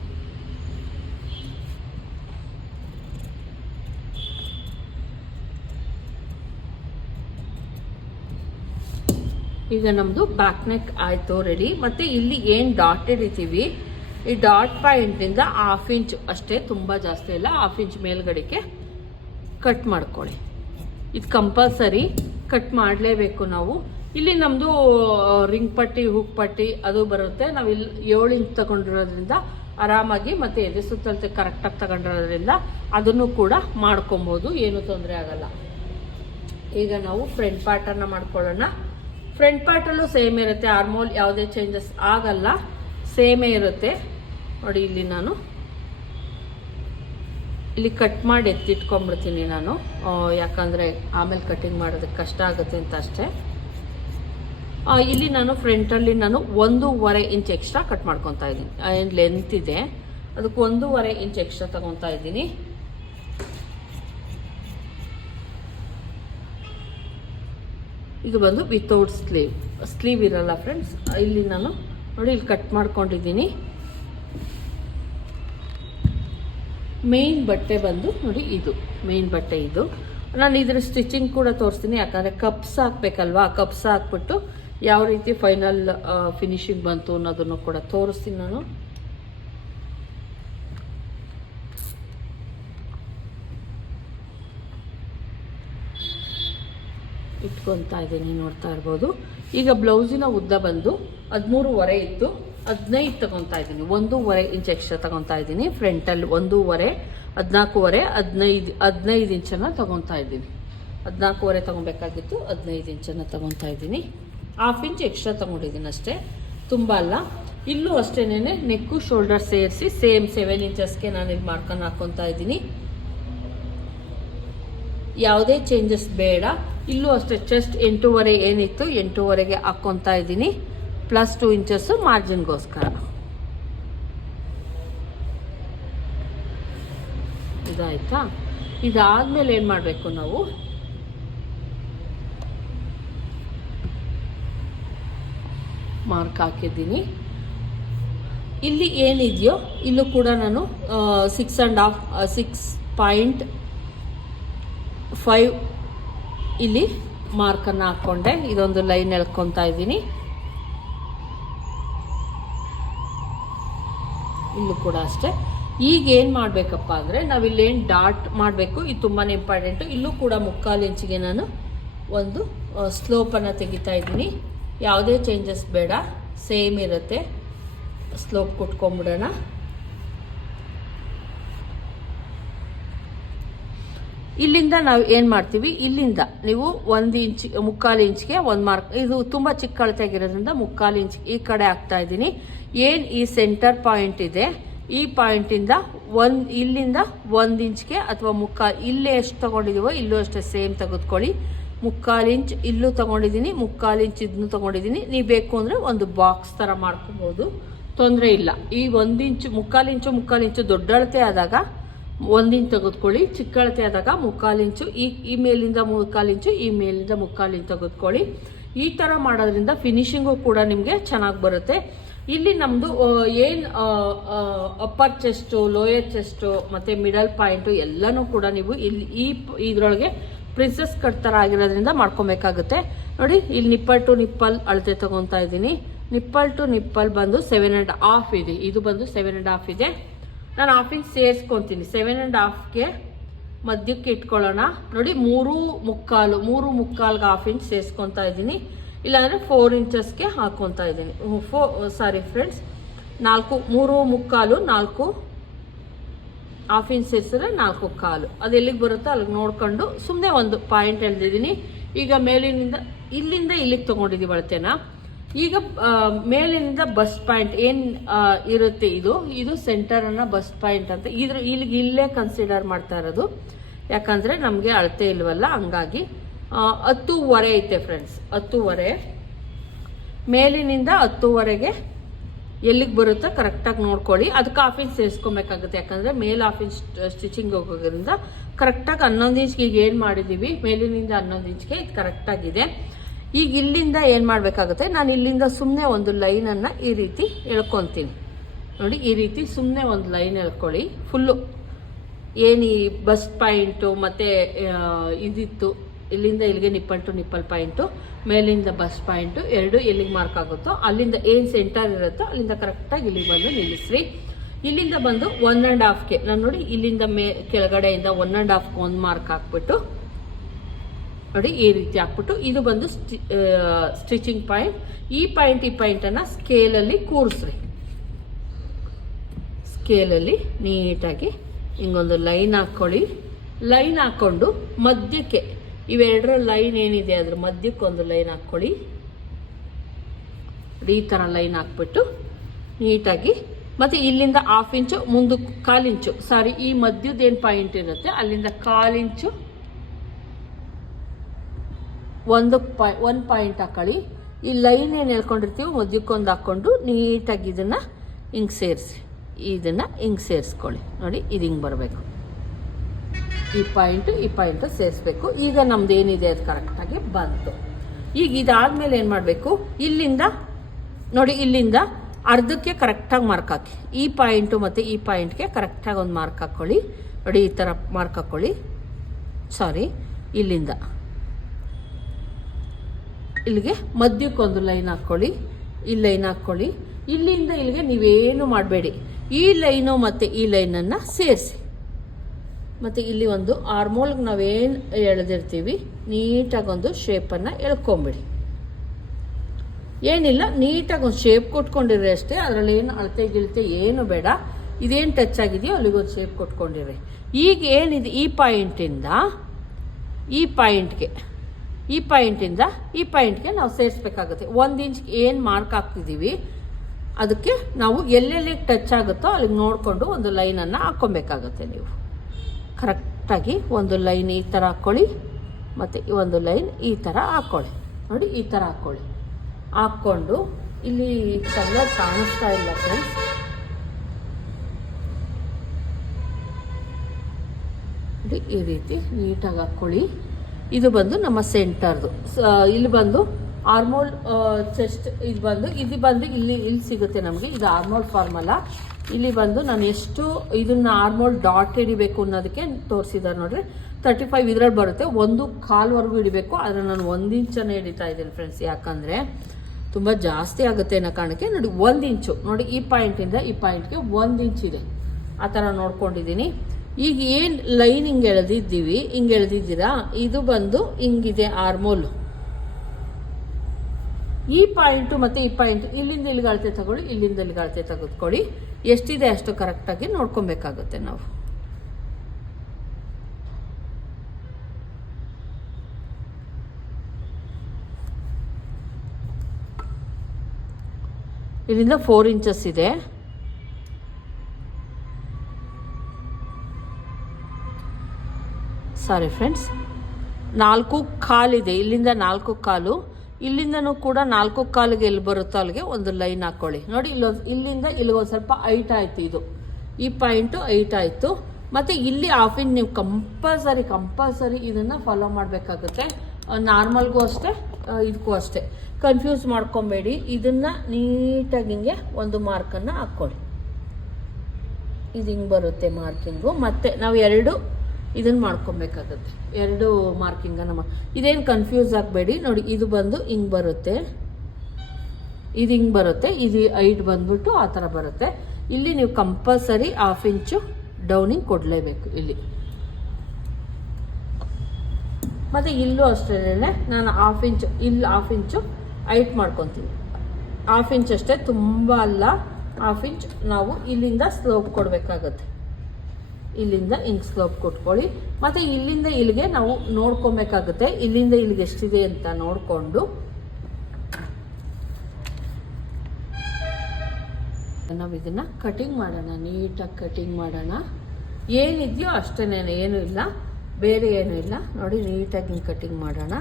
ಈಗ ನಮ್ದು ಬ್ಯಾಕ್ ನೆಕ್ ಆಯ್ತು ರೆಡಿ ಮತ್ತೆ ಇಲ್ಲಿ ಏನ್ ಡಾಟೆಡ್ ಹಿಡಿತೀವಿ ಈ ಡಾಟ್ ಪಾಯಿಂಟಿಂದ ಹಾಫ್ ಇಂಚ್ ಅಷ್ಟೇ ತುಂಬ ಜಾಸ್ತಿ ಇಲ್ಲ ಹಾಫ್ ಇಂಚ್ ಮೇಲ್ಗಡೆಗೆ ಕಟ್ ಮಾಡ್ಕೊಳ್ಳಿ. ಇದು ಕಂಪಲ್ಸರಿ ಕಟ್ ಮಾಡಲೇಬೇಕು ನಾವು. ಇಲ್ಲಿ ನಮ್ಮದು ರಿಂಗ್ ಪಟ್ಟಿ ಹುಕ್ ಪಟ್ಟಿ ಅದು ಬರುತ್ತೆ. ನಾವು ಇಲ್ಲಿ ಏಳು ಇಂಚ್ ತಗೊಂಡಿರೋದ್ರಿಂದ ಆರಾಮಾಗಿ ಮತ್ತು ಎದೆ ಸುತ್ತಳತೆ ಕರೆಕ್ಟಾಗಿ ತಗೊಂಡಿರೋದ್ರಿಂದ ಅದನ್ನು ಕೂಡ ಮಾಡ್ಕೊಬೋದು, ಏನು ತೊಂದರೆ ಆಗಲ್ಲ. ಈಗ ನಾವು ಫ್ರಂಟ್ ಪಾರ್ಟನ್ನು ಮಾಡ್ಕೊಳ್ಳೋಣ. ಫ್ರಂಟ್ ಪಾರ್ಟಲ್ಲೂ ಸೇಮ್ ಇರುತ್ತೆ ಆರ್ಮೋಲ್ ಯಾವುದೇ ಚೇಂಜಸ್ ಆಗಲ್ಲ. ಸೇಮೇ ಇರುತ್ತೆ. ನೋಡಿ, ಇಲ್ಲಿ ನಾನು ಇಲ್ಲಿ ಕಟ್ ಮಾಡಿ ಎತ್ತಿಟ್ಕೊಂಡ್ಬಿಡ್ತೀನಿ ನಾನು. ಯಾಕಂದರೆ ಆಮೇಲೆ ಕಟಿಂಗ್ ಮಾಡೋದಕ್ಕೆ ಕಷ್ಟ ಆಗುತ್ತೆ ಅಂತ ಅಷ್ಟೇ. ಇಲ್ಲಿ ನಾನು ಫ್ರಂಟಲ್ಲಿ ನಾನು ಒಂದೂವರೆ ಇಂಚ್ ಎಕ್ಸ್ಟ್ರಾ ಕಟ್ ಮಾಡ್ಕೊತಾ ಇದ್ದೀನಿ. ಏನು ಲೆಂತ್ ಇದೆ. ಅದಕ್ಕೆ ಒಂದೂವರೆ ಇಂಚ್ ಎಕ್ಸ್ಟ್ರಾ ತಗೊತಾ ಇದ್ದೀನಿ. ಇದು ಬಂದು ವಿತೌಟ್ ಸ್ಲೀವ್ ಸ್ಲೀವ್ ಇರಲ್ಲ ಫ್ರೆಂಡ್ಸ್ ಇಲ್ಲಿ ನಾನು ನೋಡಿ, ಇಲ್ಲಿ ಕಟ್ ಮಾಡ್ಕೊಂಡಿದ್ದೀನಿ. ಮೇನ್ ಬಟ್ಟೆ ಬಂದು ನೋಡಿ ಇದು, ಮೇನ್ ಬಟ್ಟೆ ಇದು. ನಾನು ಇದ್ರ ಸ್ಟಿಚಿಂಗ್ ಕೂಡ ತೋರಿಸ್ತೀನಿ, ಯಾಕಂದರೆ ಕಪ್ಸ್ ಹಾಕ್ಬೇಕಲ್ವಾ? ಕಪ್ಸ್ ಹಾಕ್ಬಿಟ್ಟು ಯಾವ ರೀತಿ ಫೈನಲ್ ಫಿನಿಶಿಂಗ್ ಬಂತು ಅನ್ನೋದನ್ನು ಕೂಡ ತೋರಿಸ್ತೀನಿ ನಾನು. ಇಟ್ಕೊತಾ ಇದ್ದೀನಿ, ನೋಡ್ತಾ ಇರ್ಬೋದು. ಈಗ ಬ್ಲೌಸಿನ ಉದ್ದ ಬಂದು ಹದಿಮೂರುವರೆ ಇತ್ತು. ಹದಿನೈದು ತಗೊತಾ ಇದ್ದೀನಿ. ಒಂದೂವರೆ ಇಂಚ್ ಎಕ್ಸ್ಟ್ರಾ ತಗೊತಾ ಇದ್ದೀನಿ. ಫ್ರಂಟಲ್ಲಿ ಒಂದೂವರೆ, ಹದಿನಾಲ್ಕೂವರೆ, ಹದಿನೈದು ಹದಿನೈದು ಇಂಚನ್ನು ತಗೊತಾ ಇದ್ದೀನಿ. ಹದಿನಾಲ್ಕೂವರೆ ತೊಗೊಬೇಕಾಗಿತ್ತು, ಹದಿನೈದು ಇಂಚನ್ನು ತಗೊತಾ ಇದ್ದೀನಿ. ಹಾಫ್ ಇಂಚ್ ಎಕ್ಸ್ಟ್ರಾ ತೊಗೊಂಡಿದ್ದೀನಿ ಅಷ್ಟೇ. ತುಂಬ ಅಲ್ಲ. ಇಲ್ಲೂ ಅಷ್ಟೇನೆ ನೆಕ್ಕು ಶೋಲ್ಡರ್ ಸೇರಿಸಿ ಸೇಮ್ ಸೆವೆನ್ ಇಂಚಸ್ಗೆ ನಾನು ಇದು ಮಾಡ್ಕೊಂಡು ಹಾಕೊತಾ ಇದ್ದೀನಿ. ಯಾವುದೇ ಚೇಂಜಸ್ ಬೇಡ. ಇಲ್ಲೂ ಅಷ್ಟೇ ಚೆಸ್ಟ್ ಎಂಟೂವರೆ ಏನಿತ್ತು, ಎಂಟೂವರೆಗೆ ಹಾಕ್ಕೊತಾ ಇದ್ದೀನಿ. ಪ್ಲಸ್ ಟೂ ಇಂಚಸ್ಸು ಮಾರ್ಜಿನ್ಗೋಸ್ಕರ ಇದಾಯ್ತಾ? ಇದಾದ್ಮೇಲೆ ಏನು ಮಾಡಬೇಕು ನಾವು? ಮಾರ್ಕ್ ಹಾಕಿದ್ದೀನಿ. ಇಲ್ಲಿ ಏನಿದೆಯೋ, ಇಲ್ಲೂ ಕೂಡ ನಾನು six and half six point five ಇಲ್ಲಿ ಮಾರ್ಕನ್ನು ಹಾಕ್ಕೊಂಡೆ ಇದೊಂದು ಲೈನ್ ಎಳ್ಕೊತಾ ಇದ್ದೀನಿ. ಇಲ್ಲೂ ಕೂಡ ಅಷ್ಟೇ. ಈಗ ಏನು ಮಾಡಬೇಕಪ್ಪ ಅಂದರೆ ನಾವಿಲ್ಲೇನು ಡಾಟ್ ಮಾಡಬೇಕು, ಇದು ತುಂಬಾ ಇಂಪಾರ್ಟೆಂಟು ಇಲ್ಲೂ ಕೂಡ ಮುಕ್ಕಾಲು ಇಂಚಿಗೆ ನಾನು ಒಂದು ಸ್ಲೋಪನ್ನು ತೆಗಿತಾ ಇದ್ದೀನಿ. ಯಾವುದೇ ಚೇಂಜಸ್ ಬೇಡ. ಸೇಮ್ ಇರುತ್ತೆ. ಸ್ಲೋಪ್ ಕುಟ್ಕೊಂಬಿಡೋಣ. ಇಲ್ಲಿಂದ ನಾವು ಏನು ಮಾಡ್ತೀವಿ? ಇಲ್ಲಿಂದ ನೀವು ಒಂದು ಇಂಚ್, ಮುಕ್ಕಾಲು ಇಂಚ್ಗೆ ಒಂದು ಮಾರ್ಕ್ ಇದು ತುಂಬ ಚಿಕ್ಕ ಅಳತೆಯಾಗಿರೋದ್ರಿಂದ ಮುಕ್ಕಾಲು ಇಂಚ್ ಈ ಕಡೆ ಹಾಕ್ತಾ ಇದ್ದೀನಿ. ಏನು ಈ ಸೆಂಟರ್ ಪಾಯಿಂಟ್ ಇದೆ, ಈ ಪಾಯಿಂಟಿಂದ ಒಂದು, ಇಲ್ಲಿಂದ ಒಂದು ಇಂಚ್ಗೆ ಅಥವಾ ಮುಕ್ಕಾಲು, ಇಲ್ಲೇ ಎಷ್ಟು ತೊಗೊಂಡಿದ್ದೀವೋ ಇಲ್ಲೂ ಅಷ್ಟೇ ಸೇಮ್ ತೆಗೆದುಕೊಳ್ಳಿ. ಮುಕ್ಕಾಲು ಇಂಚ್ ಇಲ್ಲೂ ತೊಗೊಂಡಿದ್ದೀನಿ ಮುಕ್ಕಾಲು ಇಂಚ್ ಇದನ್ನು ತೊಗೊಂಡಿದ್ದೀನಿ ನೀವು ಬೇಕು ಅಂದರೆ ಒಂದು ಬಾಕ್ಸ್ ಥರ ಮಾಡ್ಕೋಬೋದು. ತೊಂದರೆ ಇಲ್ಲ. ಈ ಒಂದು ಇಂಚು, ಮುಕ್ಕಾಲು ಇಂಚು ಮುಕ್ಕಾಲು ಇಂಚು ದೊಡ್ಡ ಅಳತೆ ಆದಾಗ ಒಂದು ತೆಗೆದುಕೊಳ್ಳಿ. ಚಿಕ್ಕ ಅಳತೆ ಆದಾಗ ಮುಕ್ಕಾಲು ಇಂಚು, ಈ ಈ ಮೇಲಿಂದ ಮುಕ್ಕಾಲು ಇಂಚು, ಈ ಮೇಲಿಂದ ಮುಕ್ಕಾಲು ಇಂಚು ತೆಗೆದುಕೊಳ್ಳಿ. ಈ ಥರ ಮಾಡೋದ್ರಿಂದ ಫಿನಿಶಿಂಗು ಕೂಡ ನಿಮಗೆ ಚೆನ್ನಾಗಿ ಬರುತ್ತೆ. ಇಲ್ಲಿ ನಮ್ಮದು ಏನು ಅಪ್ಪರ್ ಚೆಸ್ಟು ಲೋಯರ್ ಚೆಸ್ಟು ಮತ್ತು ಮಿಡಲ್ ಪಾಯಿಂಟು ಎಲ್ಲನೂ ಕೂಡ ನೀವು ಇಲ್ಲಿ ಈ ಇದರೊಳಗೆ ಪ್ರಿನ್ಸಸ್ ಕಟ್ ಥರ ಆಗಿರೋದ್ರಿಂದ ಮಾಡ್ಕೊಬೇಕಾಗುತ್ತೆ. ನೋಡಿ, ಇಲ್ಲಿ ನಿಪ್ಪಲ್ ಟು ನಿಪ್ಪಲ್ ಅಳತೆ ತಗೊತಾ ಇದ್ದೀನಿ. ನಿಪ್ಪಲ್ ಟು ನಿಪ್ಪಲ್ ಬಂದು ಸೆವೆನ್ ಆ್ಯಂಡ್ ಹಾಫ್ ಇದೆ. ಇದು ಬಂದು ಸೆವೆನ್ ಆ್ಯಂಡ್ ಹಾಫ್ ಇದೆ. ನಾನು ಹಾಫಿಗೆ ಸೇರಿಸ್ಕೊತೀನಿ. ಸೆವೆನ್ ಆ್ಯಂಡ್ ಹಾಫ್ಗೆ ಮಧ್ಯಕ್ಕೆ ಇಟ್ಕೊಳ್ಳೋಣ. ನೋಡಿ, ಮೂರು ಮುಕ್ಕಾಲು, ಮೂರು ಮುಕ್ಕಾಲ್ಗೆ ಹಾಫ್ ಇಂಚ್ ಸೇರಿಸ್ಕೊತಾ ಇದ್ದೀನಿ. ಇಲ್ಲಾಂದರೆ ಫೋರ್ ಇಂಚಸ್ಗೆ ಹಾಕ್ಕೊತಾ ಇದ್ದೀನಿ. ಫೋ ಸಾರಿ ಫ್ರೆಂಡ್ಸ್ ನಾಲ್ಕು, ಮೂರು ಮುಕ್ಕಾಲು, ನಾಲ್ಕು ಹಾಫ್ ಇಂಚ್ ಸೇರಿಸಿದ್ರೆ ನಾಲ್ಕು ಕಾಲು. ಅದು ಎಲ್ಲಿಗೆ ಬರುತ್ತೋ ಅಲ್ಲಿಗೆ ನೋಡ್ಕೊಂಡು ಸುಮ್ಮನೆ ಒಂದು ಪಾಯಿಂಟ್ ಎಳ್ದಿದ್ದೀನಿ. ಈಗ ಮೇಲಿನಿಂದ, ಇಲ್ಲಿಂದ ಇಲ್ಲಿಗೆ ತೊಗೊಂಡಿದ್ದೀವಿ ಅಳತೆನ. ಈಗ ಮೇಲಿನಿಂದ ಬಸ್ ಪಾಯಿಂಟ್ ಏನು ಇರುತ್ತೆ ಇದು? ಇದು ಸೆಂಟರನ್ನು ಬಸ್ ಪಾಯಿಂಟ್ ಅಂತ. ಇದ್ರ, ಇಲ್ಲಿಗೆ ಇಲ್ಲೇ ಕನ್ಸಿಡರ್ ಮಾಡ್ತಾ ಇರೋದು. ಯಾಕಂದರೆ ನಮಗೆ ಅಳತೆ ಇಲ್ವಲ್ಲ, ಹಂಗಾಗಿ ಹತ್ತೂವರೆ ಐತೆ ಫ್ರೆಂಡ್ಸ್ ಹತ್ತೂವರೆ. ಮೇಲಿನಿಂದ ಹತ್ತೂವರೆಗೆ ಎಲ್ಲಿಗೆ ಬರುತ್ತೋ ಕರೆಕ್ಟಾಗಿ ನೋಡ್ಕೊಳ್ಳಿ. ಅದಕ್ಕೆ ಇಂಚ್ ಸೇರಿಸ್ಕೊಬೇಕಾಗುತ್ತೆ, ಯಾಕಂದರೆ ಮೇಲ್ ಹಾಫ್ ಇಂಚ್ ಸ್ಟಿಚಿಂಗ್ ಹೋಗೋದ್ರಿಂದ ಕರೆಕ್ಟಾಗಿ ಹನ್ನೊಂದು ಇಂಚ್ಗೆ ಈಗ ಏನು ಮಾಡಿದ್ದೀವಿ ಮೇಲಿನಿಂದ ಹನ್ನೊಂದು ಇಂಚ್ಗೆ ಇದು ಕರೆಕ್ಟಾಗಿದೆ ಈಗ ಇಲ್ಲಿಂದ ಏನು ಮಾಡಬೇಕಾಗುತ್ತೆ, ನಾನು ಇಲ್ಲಿಂದ ಸುಮ್ಮನೆ ಒಂದು ಲೈನನ್ನು ಈ ರೀತಿ ಎಳ್ಕೊತೀನಿ. ನೋಡಿ, ಈ ರೀತಿ ಸುಮ್ಮನೆ ಒಂದು ಲೈನ್ ಎಳ್ಕೊಳ್ಳಿ. ಫುಲ್ಲು ಏನು ಈ ಬಸ್ ಪಾಯಿಂಟು ಮತ್ತು ಇದಿತ್ತು ಇಲ್ಲಿಂದ ಇಲ್ಲಿಗೆ ನಿಪ್ಪಲ್ ಟು ನಿಪ್ಪಲ್ ಪಾಯಿಂಟು, ಮೇಲಿಂದ ಬಸ್ ಪಾಯಿಂಟು, ಎರಡು ಎಲ್ಲಿಗೆ ಮಾರ್ಕ್ ಆಗುತ್ತೋ, ಅಲ್ಲಿಂದ ಏನು ಸೆಂಟರ್ ಇರುತ್ತೋ, ಅಲ್ಲಿಂದ ಕರೆಕ್ಟಾಗಿ ಇಲ್ಲಿಗೆ ಬಂದು ನಿಲ್ಲಿಸ್ರಿ. ಇಲ್ಲಿಂದ ಬಂದು ಒನ್ ಆ್ಯಂಡ್ ಹಾಫ್ಗೆ ನಾನು ನೋಡಿ ಇಲ್ಲಿಂದ ಮೇ, ಕೆಳಗಡೆಯಿಂದ ಒನ್ ಆ್ಯಂಡ್ ಹಾಫ್ಗೆ ಒಂದು ಮಾರ್ಕ್ ಹಾಕ್ಬಿಟ್ಟು, ನೋಡಿ ಈ ರೀತಿ ಹಾಕ್ಬಿಟ್ಟು, ಇದು ಬಂದು ಸ್ಟಿ ಸ್ಟಿಚಿಂಗ್ ಪಾಯಿಂಟ್ ಈ ಪಾಯಿಂಟ್ ಈ ಪಾಯಿಂಟನ್ನು ಸ್ಕೇಲಲ್ಲಿ ಕೂರಿಸ್ರಿ. ಸ್ಕೇಲಲ್ಲಿ ನೀಟಾಗಿ ಹಿಂಗೊಂದು ಲೈನ್ ಹಾಕ್ಕೊಳ್ಳಿ ಲೈನ್ ಹಾಕ್ಕೊಂಡು ಮಧ್ಯಕ್ಕೆ ಇವೆರಡರ ಲೈನ್ ಏನಿದೆ ಅದ್ರ ಮಧ್ಯಕ್ಕೆ ಒಂದು ಲೈನ್ ಹಾಕ್ಕೊಳ್ಳಿ. ಈ ಥರ ಲೈನ್ ಹಾಕ್ಬಿಟ್ಟು ನೀಟಾಗಿ, ಮತ್ತು ಇಲ್ಲಿಂದ ಹಾಫ್ ಇಂಚು ಮುಂದಕ್ಕೆ ಕಾಲಿಂಚು ಸಾರಿ ಈ ಮಧ್ಯದ ಏನು ಪಾಯಿಂಟ್ ಇರುತ್ತೆ? ಅಲ್ಲಿಂದ ಕಾಲಿಂಚು ಒಂದು ಪಾಯ್ ಒಂದು ಪಾಯಿಂಟ್ ಹಾಕೊಳ್ಳಿ. ಈ ಲೈನ್ ಏನು ಹೇಳ್ಕೊಂಡಿರ್ತೀವಿ, ಮಧ್ಯಕ್ಕೊಂದು ಹಾಕ್ಕೊಂಡು ನೀಟಾಗಿ ಇದನ್ನು ಹಿಂಗೆ ಸೇರಿಸಿ. ಇದನ್ನು ಹಿಂಗೆ ಸೇರಿಸ್ಕೊಳ್ಳಿ. ನೋಡಿ, ಇದು ಹಿಂಗೆ ಬರಬೇಕು. ಈ ಪಾಯಿಂಟು ಈ ಪಾಯಿಂಟು ಸೇರಿಸ್ಬೇಕು. ಈಗ ನಮ್ದು ಏನಿದೆ ಅದು ಕರೆಕ್ಟಾಗಿ ಬಂತು. ಈಗ ಇದಾದಮೇಲೆ ಏನು ಮಾಡಬೇಕು? ಇಲ್ಲಿಂದ, ನೋಡಿ ಇಲ್ಲಿಂದ ಅರ್ಧಕ್ಕೆ ಕರೆಕ್ಟಾಗಿ ಮಾರ್ಕ್ ಹಾಕಿ. ಈ ಪಾಯಿಂಟು ಮತ್ತು ಈ ಪಾಯಿಂಟ್ಗೆ ಕರೆಕ್ಟಾಗಿ ಒಂದು ಮಾರ್ಕ್ ಹಾಕ್ಕೊಳ್ಳಿ ನೋಡಿ, ಈ ಥರ ಮಾರ್ಕ್ ಹಾಕ್ಕೊಳ್ಳಿ ಸಾರಿ ಇಲ್ಲಿಂದ. ಇಲ್ಲಿಗೆ ಮಧ್ಯಕ್ಕೊಂದು ಲೈನ್ ಹಾಕ್ಕೊಳ್ಳಿ ಈ ಲೈನ್ ಹಾಕ್ಕೊಳ್ಳಿ ಇಲ್ಲಿಂದ ಇಲ್ಲಿಗೆ ನೀವೇನು ಮಾಡಬೇಡಿ. ಈ ಲೈನು ಮತ್ತು ಈ ಲೈನನ್ನು ಸೇರಿಸಿ. ಮತ್ತು ಇಲ್ಲಿ ಒಂದು ಆರ್ಮೋಲ್ಗೆ ನಾವೇನು ಎಳೆದಿರ್ತೀವಿ ನೀಟಾಗಿ ಒಂದು ಶೇಪನ್ನು ಎಳ್ಕೊಂಬಿಡಿ. ಏನಿಲ್ಲ ನೀಟಾಗಿ ಒಂದು ಶೇಪ್ ಕೊಟ್ಕೊಂಡಿರಿ ಅಷ್ಟೇ, ಅದರಲ್ಲಿ ಏನು ಅಳತೆ ಗಿಳತೆ ಏನು ಬೇಡ, ಇದೇನು ಟಚ್ ಆಗಿದೆಯೋ ಅಲ್ಲಿಗೊಂದು ಶೇಪ್ ಕೊಟ್ಕೊಂಡಿರಿ ಈಗ ಏನಿದೆ, ಈ ಪಾಯಿಂಟಿಂದ, ಈ ಪಾಯಿಂಟ್ಗೆ, ಈ ಪಾಯಿಂಟಿಂದ, ಈ ಪಾಯಿಂಟ್ಗೆ ನಾವು ಸೇರಿಸ್ಬೇಕಾಗುತ್ತೆ. ಒಂದು ಇಂಚ್ಗೆ ಏನು ಮಾರ್ಕ್ ಹಾಕ್ತಿದ್ದೀವಿ ಅದಕ್ಕೆ ನಾವು ಎಲ್ಲೆಲ್ಲಿ ಟಚ್ ಆಗುತ್ತೋ ಅಲ್ಲಿಗೆ ನೋಡಿಕೊಂಡು ಒಂದು ಲೈನನ್ನು ಹಾಕ್ಕೊಬೇಕಾಗತ್ತೆ ನೀವು. ಕರೆಕ್ಟಾಗಿ ಒಂದು ಲೈನ್ ಈ ಥರ ಹಾಕ್ಕೊಳ್ಳಿ ಮತ್ತು ಒಂದು ಲೈನ್ ಈ ಥರ ಹಾಕ್ಕೊಳ್ಳಿ ನೋಡಿ, ಈ ಥರ ಹಾಕ್ಕೊಳ್ಳಿ ಹಾಕ್ಕೊಂಡು ಇಲ್ಲಿ ಕಲರ್ ಕಾಣಿಸ್ತಾ ಇಲ್ಲ ಫ್ರೆಂಡ್ಸ್ ಈ ರೀತಿ ನೀಟಾಗಿ ಹಾಕ್ಕೊಳ್ಳಿ ಇದು ಬಂದು ನಮ್ಮ ಸೆಂಟರ್ದು ಇಲ್ಲಿ ಬಂದು ಆರ್ಮೋಲ್ ಚೆಸ್ಟ್ ಇದು ಬಂದು ಇದು ಬಂದು ಇಲ್ಲಿ ಇಲ್ಲಿ ಸಿಗುತ್ತೆ ನಮಗೆ, ಇದು ಆರ್ಮೋಲ್ ಫಾರ್ಮಲ್ಲ ಇಲ್ಲಿ ಬಂದು ನಾನು ಎಷ್ಟು ಇದನ್ನ ಆರ್ಮೋಲ್ ಡಾಟ್ ಹಿಡಿಬೇಕು ಅನ್ನೋದಕ್ಕೆ ತೋರಿಸಿದ್ದಾರೆ ನೋಡ್ರಿ. ತರ್ಟಿ ಫೈವ್ ಇದ್ರಲ್ಲಿ ಬರುತ್ತೆ. ಒಂದು ಕಾಲ್ವರೆಗೂ ಹಿಡಿಬೇಕು. ಆದರೆ ನಾನು ಒಂದು ಇಂಚನ್ನು ಹಿಡಿತಾ ಇದ್ದೀನಿ ಫ್ರೆಂಡ್ಸ್ ಯಾಕಂದರೆ ತುಂಬ ಜಾಸ್ತಿ ಆಗುತ್ತೆ ಅನ್ನೋ ಕಾರಣಕ್ಕೆ ನೋಡಿ, ಒಂದು ಇಂಚು. ನೋಡಿ, ಈ ಪಾಯಿಂಟಿಂದ ಈ ಪಾಯಿಂಟ್ಗೆ ಒಂದು ಇಂಚ್ ಇದೆ. ಆ ಥರ ನೋಡ್ಕೊಂಡಿದ್ದೀನಿ. ಈಗ ಏನು ಲೈನ್ ಹಿಂಗೆ ಎಳೆದಿದ್ದೀವಿ? ಹಿಂಗೆ ಎಳೆದಿದ್ದೀರಾ? ಇದು ಬಂದು ಹಿಂಗಿದೆ ಆರ್ಮೋಲು. ಈ ಪಾಯಿಂಟು ಮತ್ತು ಈ ಪಾಯಿಂಟ್ ಇಲ್ಲಿಂದ ಅಳತೆ ತಗೊಳ್ಳಿ, ಇಲ್ಲಿಂದ ಅಳತೆ ತೆಗೆದುಕೊಳ್ಳಿ. ಎಷ್ಟಿದೆ ಅಷ್ಟು ಕರೆಕ್ಟಾಗಿ ನೋಡ್ಕೊಬೇಕಾಗುತ್ತೆ ನಾವು. ಇಲ್ಲಿಂದ ಫೋರ್ ಇಂಚಸ್ ಇದೆ. ಸಾರಿ ಫ್ರೆಂಡ್ಸ್ ನಾಲ್ಕು ಕಾಲಿದೆ. ಇಲ್ಲಿಂದ ನಾಲ್ಕು ಕಾಲು ಇಲ್ಲಿಂದನೂ ಕೂಡ ನಾಲ್ಕು ಕಾಲಿಗೆ ಎಲ್ಲಿ ಬರುತ್ತೋ ಅಲ್ಲಿಗೆ ಒಂದು ಲೈನ್ ಹಾಕ್ಕೊಳ್ಳಿ ನೋಡಿ, ಇಲ್ಲೊಂದು ಇಲ್ಲಿಂದ ಇಲ್ಲಿಗೊಂದು ಸ್ವಲ್ಪ ಐಟ್ ಆಯಿತು ಇದು. ಈ ಪಾಯಿಂಟು ಐಟ್ ಆಯಿತು. ಮತ್ತು ಇಲ್ಲಿ ಹಾಫ್ ಇಂಚ್ ನೀವು ಕಂಪಲ್ಸರಿ ಕಂಪಲ್ಸರಿ ಇದನ್ನು ಫಾಲೋ ಮಾಡಬೇಕಾಗುತ್ತೆ. ನಾರ್ಮಲ್ಗೂ ಅಷ್ಟೇ ಇದಕ್ಕೂ ಅಷ್ಟೇ. ಕನ್ಫ್ಯೂಸ್ ಮಾಡ್ಕೊಬೇಡಿ. ಇದನ್ನು ನೀಟಾಗಿ ಹಿಂಗೆ ಒಂದು ಮಾರ್ಕನ್ನು ಹಾಕ್ಕೊಳ್ಳಿ ಇದು ಹಿಂಗೆ ಬರುತ್ತೆ ಮಾರ್ಕಿಂಗು ಮತ್ತು ನಾವು ಎರಡು ಇದನ್ನು ಮಾಡ್ಕೊಬೇಕಾಗತ್ತೆ. ಎರಡು ಮಾರ್ಕಿಂಗನ್ನು ಮಾ ಇದೇನು ಕನ್ಫ್ಯೂಸ್ ಆಗಬೇಡಿ. ನೋಡಿ, ಇದು ಬಂದು ಹಿಂಗೆ ಬರುತ್ತೆ. ಇದು ಹಿಂಗೆ ಬರುತ್ತೆ. ಇದು ಐಟ್ ಬಂದ್ಬಿಟ್ಟು ಆ ಥರ ಬರುತ್ತೆ. ಇಲ್ಲಿ ನೀವು ಕಂಪಲ್ಸರಿ ಹಾಫ್ ಇಂಚು ಡೌನಿಂಗ್ ಕೊಡಲೇಬೇಕು ಇಲ್ಲಿ. ಮತ್ತು ಇಲ್ಲೂ ಅಷ್ಟೇ ನಾನು ಹಾಫ್ ಇಂಚು ಇಲ್ಲಿ ಹಾಫ್ ಇಂಚು ಐಟ್ ಮಾಡ್ಕೊತೀನಿ. ಹಾಫ್ ಇಂಚ್ ಅಷ್ಟೇ, ತುಂಬ ಅಲ್ಲ. ಹಾಫ್ ಇಂಚ್ ನಾವು ಇಲ್ಲಿಂದ ಸ್ಲೋಪ್ ಕೊಡಬೇಕಾಗತ್ತೆ. ಇಲ್ಲಿಂದ ಹಿಂಗೆ ಸ್ಲೋಪ್ ಕೊಟ್ಕೊಳ್ಳಿ. ಮತ್ತು ಇಲ್ಲಿಂದ ಇಲ್ಲಿಗೆ ನಾವು ನೋಡ್ಕೊಬೇಕಾಗುತ್ತೆ. ಇಲ್ಲಿಂದ ಇಲ್ಲಿಗೆ ಎಷ್ಟಿದೆ ಅಂತ ನೋಡಿಕೊಂಡು. ನಾವು ಇದನ್ನು ಕಟಿಂಗ್ ಮಾಡೋಣ, ನೀಟಾಗಿ ಕಟಿಂಗ್ ಮಾಡೋಣ. ಏನಿದೆಯೋ ಅಷ್ಟೇ ಏನು ಇಲ್ಲ. ಬೇರೆ ಏನೂ ಇಲ್ಲ. ನೋಡಿ, ನೀಟಾಗಿ ಕಟಿಂಗ್ ಮಾಡೋಣ.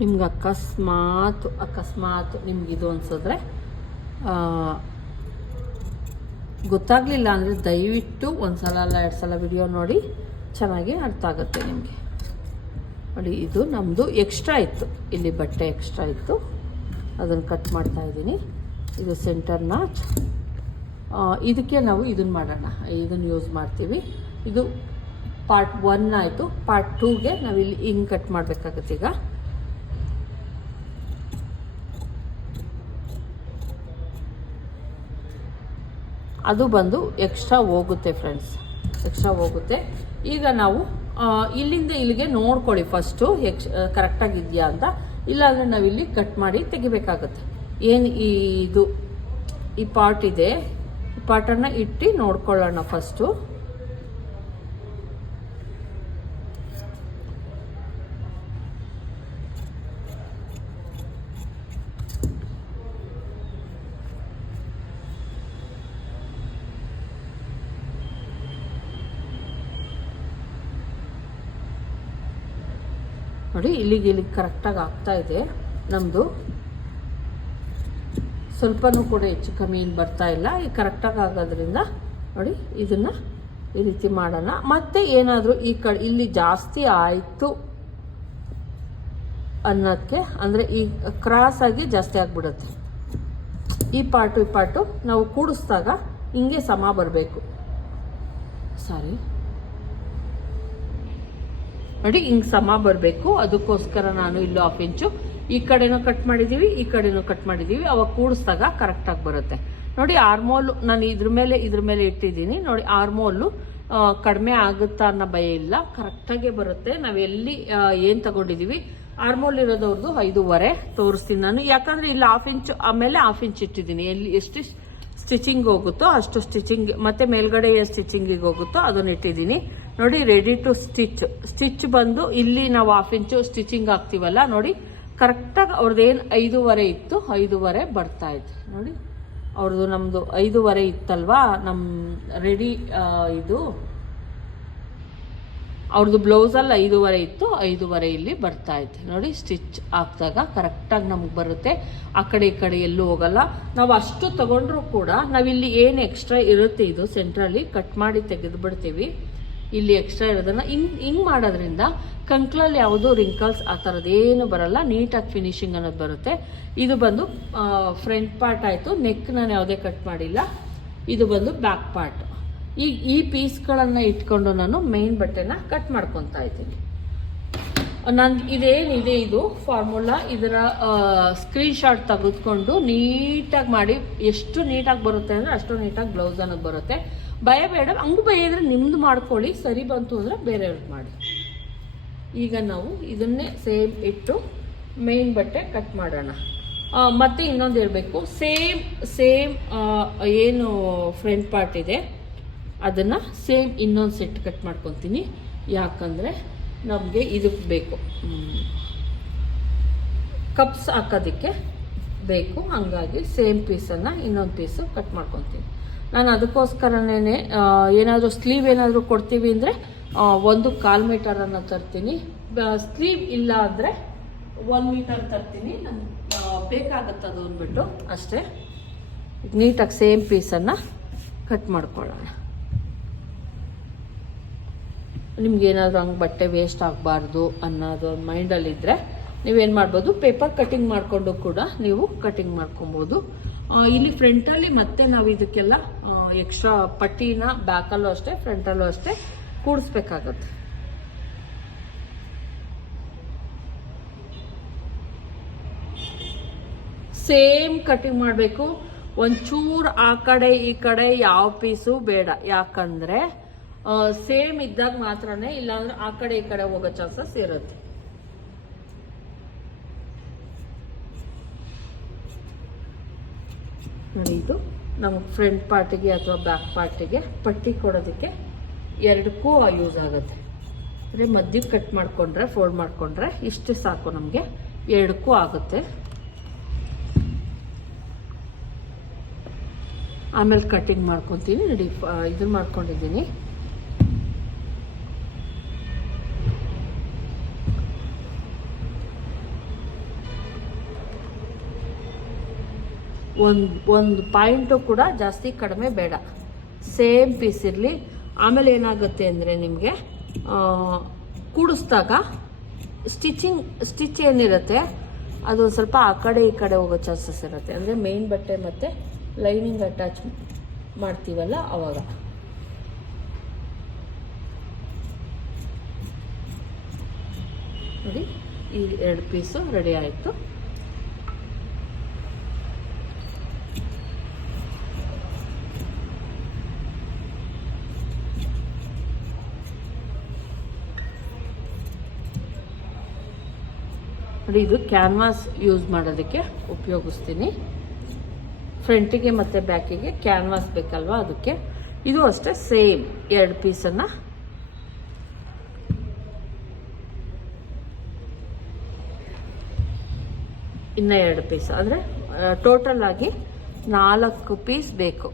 ನಿಮ್ಗೆ ಅಕಸ್ಮಾತ್ ಅಕಸ್ಮಾತ್ ನಿಮ್ಗೆ ಇದು ಅನ್ಸಿದ್ರೆ ಗೊತ್ತಾಗಲಿಲ್ಲ ಅಂದರೆ ದಯವಿಟ್ಟು ಒಂದು ಸಲ ಅಲ್ಲ ಎರಡು ಸಲ ವಿಡಿಯೋ ನೋಡಿ, ಚೆನ್ನಾಗಿ ಅರ್ಥ ಆಗುತ್ತೆ ನಿಮಗೆ. ನೋಡಿ, ಇದು ನಮ್ಮದು ಎಕ್ಸ್ಟ್ರಾ ಇತ್ತು. ಇಲ್ಲಿ ಬಟ್ಟೆ ಎಕ್ಸ್ಟ್ರಾ ಇತ್ತು. ಅದನ್ನು ಕಟ್ ಮಾಡ್ತಾ ಇದ್ದೀನಿ. ಇದು ಸೆಂಟರ್ ನಾಚ್ ಇದಕ್ಕೆ ನಾವು ಇದನ್ನು ಮಾಡೋಣ. ಇದನ್ನು ಯೂಸ್ ಮಾಡ್ತೀವಿ. ಇದು ಪಾರ್ಟ್ ಒನ್ ಆಯಿತು. ಪಾರ್ಟ್ ಟೂಗೆ ನಾವಿಲ್ಲಿ ಹಿಂಗೆ ಕಟ್ ಮಾಡಬೇಕಾಗತ್ತೆ ಈಗ. ಅದು ಬಂದು ಎಕ್ಸ್ಟ್ರಾ ಹೋಗುತ್ತೆ ಫ್ರೆಂಡ್ಸ್ ಎಕ್ಸ್ಟ್ರಾ ಹೋಗುತ್ತೆ. ಈಗ ನಾವು ಇಲ್ಲಿಂದ ಇಲ್ಲಿಗೆ ನೋಡ್ಕೊಳ್ಳಿ ಫಸ್ಟು ಎಕ್ಸ್ ಕರೆಕ್ಟಾಗಿದೆಯಾ ಅಂತ. ಇಲ್ಲಾಂದರೆ ನಾವಿಲ್ಲಿ ಕಟ್ ಮಾಡಿ ತೆಗಿಬೇಕಾಗುತ್ತೆ. ಏನು ಈ ಇದು, ಈ ಪಾರ್ಟ್ ಇದೆ. ಈ ಪಾರ್ಟನ್ನು ಇಟ್ಟು ನೋಡ್ಕೊಳ್ಳೋಣ ಫಸ್ಟು ನೋಡಿ, ಇಲ್ಲಿಗೆ ಇಲ್ಲಿಗೆ ಕರೆಕ್ಟಾಗಿ ಆಗ್ತಾ ಇದೆ. ನಮ್ಮದು ಸ್ವಲ್ಪನೂ ಕೂಡ ಹೆಚ್ಚು ಕಮ್ಮಿ ಏನು ಬರ್ತಾ ಇಲ್ಲ. ಈ ಕರೆಕ್ಟಾಗಿ ಆಗೋದ್ರಿಂದ ನೋಡಿ, ಇದನ್ನು ಈ ರೀತಿ ಮಾಡೋಣ. ಮತ್ತೆ ಏನಾದರೂ ಈ ಕಡೆ ಇಲ್ಲಿ ಜಾಸ್ತಿ ಆಯಿತು ಅನ್ನೋಕ್ಕೆ ಅಂದರೆ ಈ ಕ್ರಾಸ್ ಆಗಿ ಜಾಸ್ತಿ ಆಗಿಬಿಡುತ್ತೆ. ಈ ಪಾಟು ಈ ಪಾರ್ಟು ನಾವು ಕೂಡಿಸಿದಾಗ ಹಿಂಗೆ ಸಮ ಬರಬೇಕು. ಸಾರಿ. ನೋಡಿ, ಹಿಂಗೆ ಸಮ ಬರಬೇಕು. ಅದಕ್ಕೋಸ್ಕರ ನಾನು ಇಲ್ಲೂ ಹಾಫ್ ಇಂಚು ಈ ಕಡೆನೂ ಕಟ್ ಮಾಡಿದ್ದೀವಿ ಈ ಕಡೆನೂ ಕಟ್ ಮಾಡಿದ್ದೀವಿ ಅವಾಗ ಕೂಡಿಸಿದಾಗ ಕರೆಕ್ಟಾಗಿ ಬರುತ್ತೆ. ನೋಡಿ ಆರ್ಮೋಲು ನಾನು ಇದ್ರ ಮೇಲೆ ಇದ್ರ ಮೇಲೆ ಇಟ್ಟಿದ್ದೀನಿ. ನೋಡಿ ಆರ್ಮೋಲು ಕಡಿಮೆ ಆಗುತ್ತಾ ಅನ್ನೋ ಭಯ ಇಲ್ಲ. ಕರೆಕ್ಟಾಗೆ ಬರುತ್ತೆ. ನಾವು ಎಲ್ಲಿ ಏನು ತಗೊಂಡಿದ್ದೀವಿ ಆರ್ಮೋಲ್ ಇರೋದವ್ರದ್ದು ಐದೂವರೆ ತೋರಿಸ್ತೀನಿ ನಾನು. ಯಾಕಂದ್ರೆ ಇಲ್ಲಿ ಹಾಫ್ ಇಂಚು ಆಮೇಲೆ ಹಾಫ್ ಇಂಚ್ ಇಟ್ಟಿದ್ದೀನಿ. ಎಲ್ಲಿ, ಎಷ್ಟು ಸ್ಟಿಚಿಂಗ್ ಹೋಗುತ್ತೋ ಅಷ್ಟು ಸ್ಟಿಚಿಂಗ್ ಮತ್ತೆ ಮೇಲ್ಗಡೆ ಸ್ಟಿಚಿಂಗಿಗೆ ಹೋಗುತ್ತೋ ಅದನ್ನ ಇಟ್ಟಿದ್ದೀನಿ. ನೋಡಿ ರೆಡಿ ಟು ಸ್ಟಿಚ್ ಸ್ಟಿಚ್ ಬಂದು ಇಲ್ಲಿ ನಾವು ಹಾಫ್ ಇಂಚು ಸ್ಟಿಚಿಂಗ್ ಹಾಕ್ತೀವಲ್ಲ, ನೋಡಿ ಕರೆಕ್ಟಾಗಿ ಅವ್ರದ್ದು ಏನು ಐದೂವರೆ ಇತ್ತು, ಐದೂವರೆ ಬರ್ತಾ ಇದೆ. ನೋಡಿ ಅವ್ರದ್ದು ನಮ್ಮದು ಐದೂವರೆ ಇತ್ತಲ್ವಾ ನಮ್ಮ ರೆಡಿ ಇದು. ಅವ್ರದ್ದು ಬ್ಲೌಸಲ್ಲಿ ಐದೂವರೆ ಇತ್ತು, ಐದೂವರೆ ಇಲ್ಲಿ ಬರ್ತಾ ಇದೆ. ನೋಡಿ ಸ್ಟಿಚ್ ಹಾಕಿದಾಗ ಕರೆಕ್ಟಾಗಿ ನಮ್ಗೆ ಬರುತ್ತೆ. ಆ ಕಡೆ ಈ ಕಡೆ ಎಲ್ಲೂ ಹೋಗಲ್ಲ. ನಾವು ಅಷ್ಟು ತಗೊಂಡ್ರೂ ಕೂಡ ನಾವಿಲ್ಲಿ ಏನು ಎಕ್ಸ್ಟ್ರಾ ಇರುತ್ತೆ ಇದು ಸೆಂಟ್ರಲ್ಲಿ ಕಟ್ ಮಾಡಿ ತೆಗೆದು ಬಿಡ್ತೀವಿ ಇಲ್ಲಿ ಎಕ್ಸ್ಟ್ರಾ ಇರೋದನ್ನು ಹಿಂಗ್, ಹಿಂಗೆ ಮಾಡೋದ್ರಿಂದ ಕಂಕ್ಲಲ್ಲಿ ಯಾವುದು ರಿಂಕಲ್ಸ್ ಆ ಥರದ್ದೇನು ಬರಲ್ಲ ನೀಟಾಗಿ ಫಿನಿಶಿಂಗ್ ಅನ್ನೋದು ಬರುತ್ತೆ. ಇದು ಬಂದು ಫ್ರಂಟ್ ಪಾರ್ಟ್ ಆಯಿತು. ನೆಕ್ ನಾನು ಯಾವುದೇ ಕಟ್ ಮಾಡಿಲ್ಲ. ಇದು ಬಂದು ಬ್ಯಾಕ್ ಪಾರ್ಟ್ ಈಗ ಈ ಪೀಸ್ಗಳನ್ನು ಇಟ್ಕೊಂಡು ನಾನು ಮೇನ್ ಬಟ್ಟೆನ ಕಟ್ ಮಾಡ್ಕೊತಾ ಇದ್ದೀನಿ. ನಾನು ಇದೇನಿದೆ ಇದು ಫಾರ್ಮುಲಾ ಇದರ ಸ್ಕ್ರೀನ್ ಶಾಟ್ ತೆಗೆದುಕೊಂಡು ನೀಟಾಗಿ ಮಾಡಿ, ಎಷ್ಟು ನೀಟಾಗಿ ಬರುತ್ತೆ ಅಂದರೆ ಅಷ್ಟು ನೀಟಾಗಿ ಬ್ಲೌಸ್ ಅನ್ನೋದು ಬರುತ್ತೆ. ಭಯ ಬೇಡ, ಹಂಗೂ ಭಯ ಇದ್ರೆ ನಿಮ್ದು ಮಾಡ್ಕೊಳ್ಳಿ, ಸರಿ ಬಂತು ಅಂದರೆ ಬೇರೆಯವ್ರಿಗೆ ಮಾಡಿ. ಈಗ ನಾವು ಇದನ್ನೇ ಸೇಮ್ ಇಟ್ಟು ಮೇನ್ ಬಟ್ಟೆ ಕಟ್ ಮಾಡೋಣ. ಮತ್ತೆ ಇನ್ನೊಂದು ಹೇಳಬೇಕು. ಸೇಮ್ ಸೇಮ್ ಏನು ಫ್ರಂಟ್ ಪಾರ್ಟ್ ಇದೆ, ಅದನ್ನು ಸೇಮ್ ಇನ್ನೊಂದು ಸೆಟ್ ಕಟ್ ಮಾಡ್ಕೊತೀನಿ. ಯಾಕಂದರೆ ನಮಗೆ ಇದಕ್ಕೆ ಬೇಕು. ಕಪ್ಸ್ ಹಾಕೋದಕ್ಕೆ ಬೇಕು. ಹಂಗಾಗಿ ಸೇಮ್ ಪೀಸನ್ನು ಇನ್ನೊಂದು ಪೀಸು ಕಟ್ ಮಾಡ್ಕೊತೀನಿ. ನಾನು ಅದಕ್ಕೋಸ್ಕರನೇ ಏನಾದರೂ ಸ್ಲೀವ್ ಏನಾದರೂ ಕೊಡ್ತೀವಿ ಅಂದರೆ ಒಂದು ಕಾಲು ಮೀಟರನ್ನು ತರ್ತೀನಿ. ಸ್ಲೀವ್ ಇಲ್ಲ ಅಂದರೆ ಒನ್ ಮೀಟರ್ ತರ್ತೀನಿ. ನನ್ಗೆ ಬೇಕಾಗತ್ತೆ ಅದು ಅಂದ್ಬಿಟ್ಟು ಅಷ್ಟೇ. ನೀಟಾಗಿ ಸೇಮ್ ಪೀಸನ್ನು ಕಟ್ ಮಾಡ್ಕೊಳ್ಳೋಣ. ನಿಮ್ಗೆ ಏನಾದರೂ ಹಂಗೆ ಬಟ್ಟೆ ವೇಸ್ಟ್ ಆಗಬಾರ್ದು ಅನ್ನೋದು ಒಂದು ಮೈಂಡಲ್ಲಿದ್ದರೆ ನೀವೇನು ಮಾಡ್ಬೋದು ಪೇಪರ್ ಕಟಿಂಗ್ ಮಾಡಿಕೊಂಡು ಕೂಡ ನೀವು ಕಟಿಂಗ್ ಮಾಡ್ಕೊಬೋದು. ಇಲ್ಲಿ ಫ್ರಂಟಲ್ಲಿ ಮತ್ತೆ ನಾವು ಇದಕ್ಕೆಲ್ಲ ಎಕ್ಸ್ಟ್ರಾ ಪಟ್ಟಿನ ಬ್ಯಾಕಲ್ಲೂ ಅಷ್ಟೇ ಫ್ರಂಟಲ್ಲೂ ಅಷ್ಟೇ ಕೂಡಿಸ್ಬೇಕಾಗತ್ತೆ. ಸೇಮ್ ಕಟಿಂಗ್ ಮಾಡಬೇಕು. ಒಂಚೂರು ಆ ಕಡೆ, ಈ ಕಡೆ ಯಾವ ಪೀಸು ಬೇಡ. ಯಾಕಂದ್ರೆ ಸೇಮ್ ಇದ್ದಾಗ ಮಾತ್ರನೇ ಇಲ್ಲಾಂದ್ರೆ ಆ ಕಡೆ, ಈ ಕಡೆ ಹೋಗೋ ಚಾನ್ಸಸ್ ಇರುತ್ತೆ. ನೋಡಿ ಇದು ನಮಗೆ ಫ್ರಂಟ್ ಪಾರ್ಟಿಗೆ ಅಥವಾ ಬ್ಯಾಕ್ ಪಾರ್ಟಿಗೆ ಪಟ್ಟಿ ಕೊಡೋದಕ್ಕೆ ಎರಡಕ್ಕೂ ಯೂಸ್ ಆಗುತ್ತೆ. ಅಂದರೆ ಮಧ್ಯಕ್ಕೆ ಕಟ್ ಮಾಡಿಕೊಂಡ್ರೆ ಫೋಲ್ಡ್ ಮಾಡಿಕೊಂಡ್ರೆ ಇಷ್ಟು ಸಾಕು ನಮಗೆ. ಎರಡಕ್ಕೂ ಆಗುತ್ತೆ. ಆಮೇಲೆ ಕಟ್ಟಿಂಗ್ ಮಾಡ್ಕೊತೀನಿ ರೆಡಿ ಇದನ್ನ ಮಾಡ್ಕೊಂಡಿದ್ದೀನಿ. ಒಂದು ಒಂದು ಪಾಯಿಂಟು ಕೂಡ ಜಾಸ್ತಿ ಕಡಿಮೆ ಬೇಡ. ಸೇಮ್ ಪೀಸ್ ಇರಲಿ. ಆಮೇಲೆ ಏನಾಗುತ್ತೆ ಅಂದರೆ ನಿಮಗೆ ಕೂಡಿಸ್ದಾಗ ಸ್ಟಿಚಿಂಗ್, ಸ್ಟಿಚ್ ಏನಿರುತ್ತೆ ಅದು ಸ್ವಲ್ಪ ಆ ಕಡೆ ಈ ಕಡೆ ಹೋಗೋ ಚಾನ್ಸಸ್ ಇರುತ್ತೆ. ಅಂದರೆ ಮೇನ್ ಬಟ್ಟೆ ಮತ್ತು ಲೈನಿಂಗ್ ಅಟ್ಯಾಚ್ ಮಾಡ್ತೀವಲ್ಲ ಅವಾಗ. ನೋಡಿ, ಈ ಎರಡು ಪೀಸು ರೆಡಿ ಆಯಿತು. ನೋಡಿ, ಇದು ಕ್ಯಾನ್ವಾಸ್ ಯೂಸ್ ಮಾಡೋದಕ್ಕೆ ಉಪಯೋಗಿಸ್ತೀನಿ. ಫ್ರಂಟಿಗೆ ಮತ್ತು ಬ್ಯಾಕಿಗೆ ಕ್ಯಾನ್ವಾಸ್ ಬೇಕಲ್ವಾ ಅದಕ್ಕೆ. ಇದು ಅಷ್ಟೇ ಸೇಮ್ ಎರಡು ಪೀಸನ್ನು ಇನ್ನು ಎರಡು ಪೀಸ್ ಅಂದರೆ ಟೋಟಲ್ ಆಗಿ ನಾಲ್ಕು ಪೀಸ್ ಬೇಕು.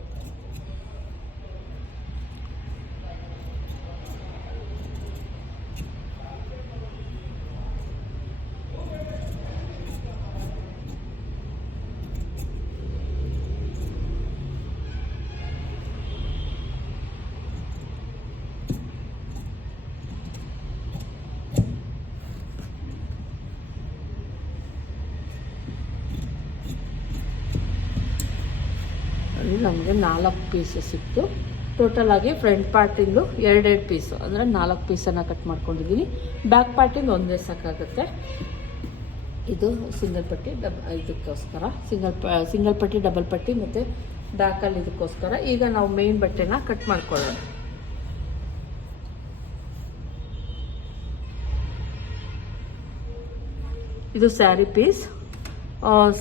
ನಮಗೆ ನಾಲ್ಕು ಪೀಸು ಸಿಕ್ತು. ಟೋಟಲ್ ಆಗಿ ಫ್ರಂಟ್ ಪಾರ್ಟಿಂದು ಎರಡೆರಡು ಪೀಸು ಅಂದರೆ ನಾಲ್ಕು ಪೀಸನ್ನು ಕಟ್ ಮಾಡ್ಕೊಂಡಿದ್ದೀನಿ ಬ್ಯಾಕ್ ಪಾರ್ಟಿಂದು ಒಂದೇ ಸಾಕಾಗುತ್ತೆ. ಇದು ಸಿಂಗಲ್ ಪಟ್ಟಿ ಡಬ್ ಇದಕ್ಕೋಸ್ಕರ ಸಿಂಗಲ್ ಪ ಸಿಂಗಲ್ ಪಟ್ಟಿ ಡಬಲ್ ಪಟ್ಟಿ, ಮತ್ತು ಬ್ಯಾಕಲ್ಲಿ ಇದಕ್ಕೋಸ್ಕರ ಈಗ ನಾವು ಮೇನ್ ಬಟ್ಟೆನ ಕಟ್ ಮಾಡ್ಕೊಳ್ಳೋಣ. ಇದು ಸ್ಯಾರಿ ಪೀಸ್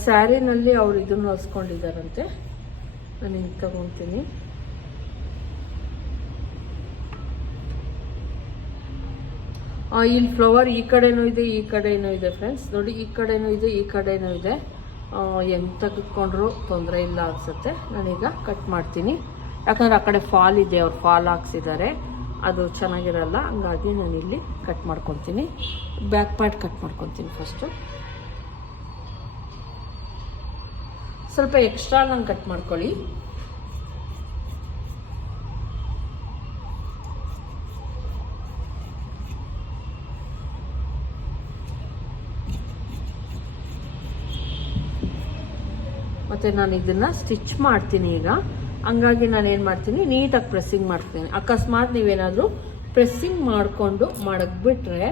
ಸ್ಯಾರಿನಲ್ಲಿ ಅವ್ರು ಇದನ್ನು ಹೊಲ್ಸ್ಕೊಂಡಿದ್ದಾರಂತೆ ನಾನು ಹಿಂಗೆ ತಗೊತೀನಿ ಇಲ್ಲಿ ಫ್ಲವರ್ ಈ ಕಡೆನೂ ಇದೆ, ಈ ಕಡೆನೂ ಇದೆ ಫ್ರೆಂಡ್ಸ್ ನೋಡಿ, ಈ ಕಡೆನೂ ಇದೆ, ಈ ಕಡೆನೂ ಇದೆ. ಎಂತ ತೆಗೆದುಕೊಂಡ್ರೂ ತೊಂದರೆ ಇಲ್ಲ ಅನಿಸುತ್ತೆ. ನಾನೀಗ ಕಟ್ ಮಾಡ್ತೀನಿ. ಯಾಕಂದ್ರೆ ಆ ಕಡೆ ಫಾಲ್ ಇದೆ, ಅವ್ರು ಫಾಲ್ ಹಾಕ್ಸಿದ್ದಾರೆ. ಅದು ಚೆನ್ನಾಗಿರಲ್ಲ, ಹಂಗಾಗಿ ನಾನು ಇಲ್ಲಿ ಕಟ್ ಮಾಡ್ಕೊತೀನಿ. ಬ್ಯಾಕ್ ಪಾರ್ಟ್ ಕಟ್ ಮಾಡ್ಕೊತೀನಿ ಫಸ್ಟು ಸ್ವಲ್ಪ ಎಕ್ಸ್ಟ್ರಾ ನಂಗೆ ಕಟ್ ಮಾಡ್ಕೊಳ್ಳಿ. ಮತ್ತು ನಾನು ಇದನ್ನು ಸ್ಟಿಚ್ ಮಾಡ್ತೀನಿ ಈಗ. ಹಂಗಾಗಿ ನಾನು ಏನು ಮಾಡ್ತೀನಿ, ನೀಟಾಗಿ ಪ್ರೆಸ್ಸಿಂಗ್ ಮಾಡ್ತೀನಿ. ಅಕಸ್ಮಾತ್ ನೀವೇನಾದರೂ ಪ್ರೆಸ್ಸಿಂಗ್ ಮಾಡಿಕೊಂಡು ಮಾಡಕ್ಬಿಟ್ರೆ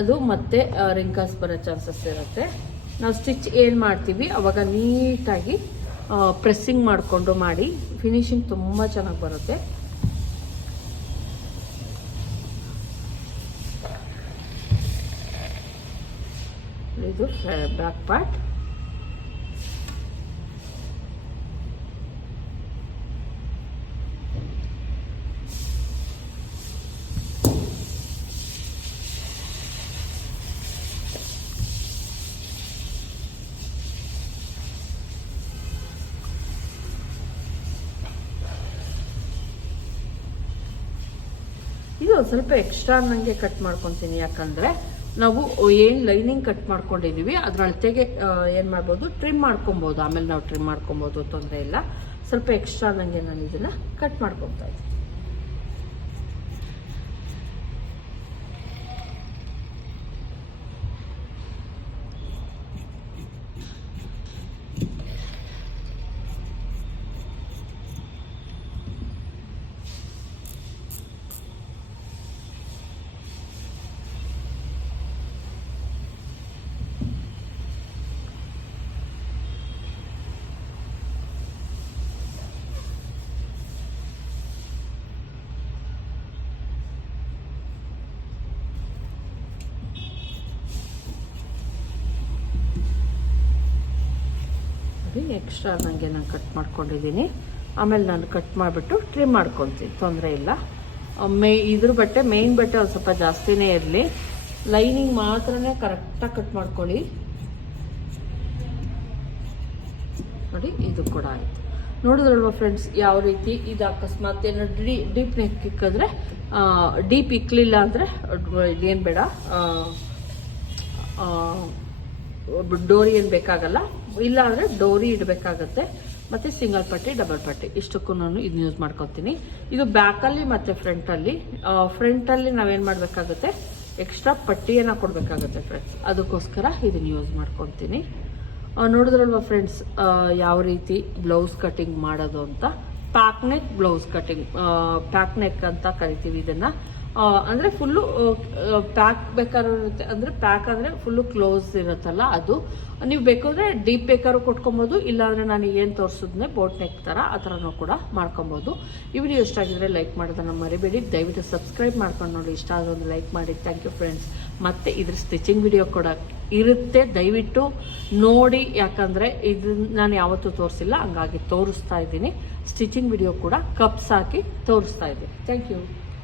ಅದು ಮತ್ತೆ ರಿಂಕಾಸ್ ಬರೋ ಚಾನ್ಸಸ್ ಇರುತ್ತೆ. ನಾವು ಸ್ಟಿಚ್ ಏನು ಮಾಡ್ತೀವಿ, ಅವಾಗ ನೀಟಾಗಿ ಪ್ರೆಸ್ಸಿಂಗ್ ಮಾಡಿಕೊಂಡು ಮಾಡಿ. ಫಿನಿಶಿಂಗ್ ತುಂಬ ಚೆನ್ನಾಗಿ ಬರುತ್ತೆ. ಇದು ಬ್ಯಾಕ್ ಪಾರ್ಟ್ ಸ್ವಲ್ಪ ಎಕ್ಸ್ಟ್ರಾ ನನಗೆ ಕಟ್ ಮಾಡ್ಕೊತೀನಿ. ಯಾಕಂದ್ರೆ ನಾವು ಏನು ಲೈನಿಂಗ್ ಕಟ್ ಮಾಡ್ಕೊಂಡಿದೀವಿ, ಅದ್ರ ಅಳತೆಗೆ ಏನು ಮಾಡ್ಬೋದು ಟ್ರಿಮ್ ಮಾಡ್ಕೊಬೋದು. ಆಮೇಲೆ ನಾವು ಟ್ರಿಮ್ ಮಾಡ್ಕೊಬೋದು, ತೊಂದರೆ ಇಲ್ಲ. ಸ್ವಲ್ಪ ಎಕ್ಸ್ಟ್ರಾ ನನಗೆ ನಾನು ಇದನ್ನ ಕಟ್ ಮಾಡ್ಕೊತಾ ಇದ್ದೀನಿ. ಎಕ್ಸ್ಟ್ರಾ ನನಗೆ ನಾನು ಕಟ್ ಮಾಡ್ಕೊಂಡಿದ್ದೀನಿ ಆಮೇಲೆ ನಾನು ಕಟ್ ಮಾಡಿಬಿಟ್ಟು ಟ್ರಿಮ್ ಮಾಡ್ಕೊತೀನಿ. ತೊಂದರೆ ಇಲ್ಲ. ಮೇ, ಇದ್ರ ಬಟ್ಟೆ ಮೇಯ್ನ್ ಬಟ್ಟೆ ಒಂದು ಸ್ವಲ್ಪ ಜಾಸ್ತಿನೇ ಇರಲಿ. ಲೈನಿಂಗ್ ಮಾತ್ರನೇ ಕರೆಕ್ಟಾಗಿ ಕಟ್ ಮಾಡ್ಕೊಳ್ಳಿ. ನೋಡಿ, ಇದು ಕೂಡ ಆಯಿತು. ನೋಡಿದ್ರಲ್ವ ಫ್ರೆಂಡ್ಸ್ ಯಾವ ರೀತಿ ಇದು ಅಕಸ್ಮಾತ್ ಏನೋ ಡಿ ಡೀಪ್ ನೆಕ್ ಇಕ್ಕಿದ್ರೆ ಡೀಪ್ ಇಕ್ಕಲಿಲ್ಲ ಅಂದರೆ ಇದೇನು ಬೇಡ ಡೋರಿ ಏನು ಬೇಕಾಗಲ್ಲ? ಇಲ್ಲ ಅಂದರೆ ಡೋರಿ ಇಡಬೇಕಾಗತ್ತೆ. ಮತ್ತು ಸಿಂಗಲ್ ಪಟ್ಟಿ ಡಬಲ್ ಪಟ್ಟಿ. ಇಷ್ಟಕ್ಕೂ ನಾನು ಇದನ್ನ ಯೂಸ್ ಮಾಡ್ಕೊತೀನಿ. ಇದು ಬ್ಯಾಕಲ್ಲಿ ಮತ್ತು ಫ್ರಂಟಲ್ಲಿ ಫ್ರಂಟಲ್ಲಿ ನಾವೇನು ಮಾಡಬೇಕಾಗುತ್ತೆ? ಎಕ್ಸ್ಟ್ರಾ ಪಟ್ಟಿಯನ್ನು ಕೊಡಬೇಕಾಗುತ್ತೆ ಫ್ರೆಂಡ್ಸ್ ಅದಕ್ಕೋಸ್ಕರ ಇದನ್ನು ಯೂಸ್ ಮಾಡ್ಕೊತೀನಿ. ನೋಡಿದ್ರಲ್ವ ಫ್ರೆಂಡ್ಸ್ ಯಾವ ರೀತಿ ಬ್ಲೌಸ್ ಕಟಿಂಗ್ ಮಾಡೋದು ಅಂತ? Back neck blouse cutting back neck ಅಂತ ಕರಿತೀವಿ ಇದನ್ನ. ಅಂದ್ರೆ ಫುಲ್ಲು ಪ್ಯಾಕ್ ಬೇಕಾದ್ರೂ ಇರುತ್ತೆ. ಅಂದ್ರೆ ಪ್ಯಾಕ್ ಅಂದ್ರೆ ಫುಲ್ಲು ಕ್ಲೋಸ್ ಇರುತ್ತಲ್ಲ ಅದು. ನೀವು ಬೇಕಾದ್ರೆ ಡೀಪ್ ಬೇಕಾದ್ರೂ ಕೊಟ್ಕೊಬೋದು, ಇಲ್ಲಾಂದರೆ ನಾನು ಏನು ತೋರಿಸಿದ್ನೆ ಬೋಟ್ ನೆಕ್ ಥರ ಆ ಥರನೂ ಕೂಡ ಮಾಡ್ಕೊಬೋದು. ಈ ವಿಡಿಯೋ ಇಷ್ಟ ಆಗಿದ್ರೆ ಲೈಕ್ ಮಾಡೋದನ್ನ ಮರಿಬೇಡಿ. ದಯವಿಟ್ಟು ಸಬ್ಸ್ಕ್ರೈಬ್ ಮಾಡ್ಕೊಂಡು ನೋಡಿ. ಇಷ್ಟ ಒಂದು ಲೈಕ್ ಮಾಡಿ. ಥ್ಯಾಂಕ್ ಯು ಫ್ರೆಂಡ್ಸ್ ಮತ್ತೆ ಇದ್ರ ಸ್ಟಿಚಿಂಗ್ ವಿಡಿಯೋ ಕೂಡ ಇರುತ್ತೆ. ದಯವಿಟ್ಟು ನೋಡಿ. ಯಾಕಂದರೆ ಇದು ನಾನು ಯಾವತ್ತೂ ತೋರಿಸಿಲ್ಲ. ಹಂಗಾಗಿ ತೋರಿಸ್ತಾ ಇದ್ದೀನಿ. ಸ್ಟಿಚಿಂಗ್ ವಿಡಿಯೋ ಕೂಡ ಕಪ್ಸ್ ಹಾಕಿ ತೋರಿಸ್ತಾ ಇದ್ದೀನಿ. Thank you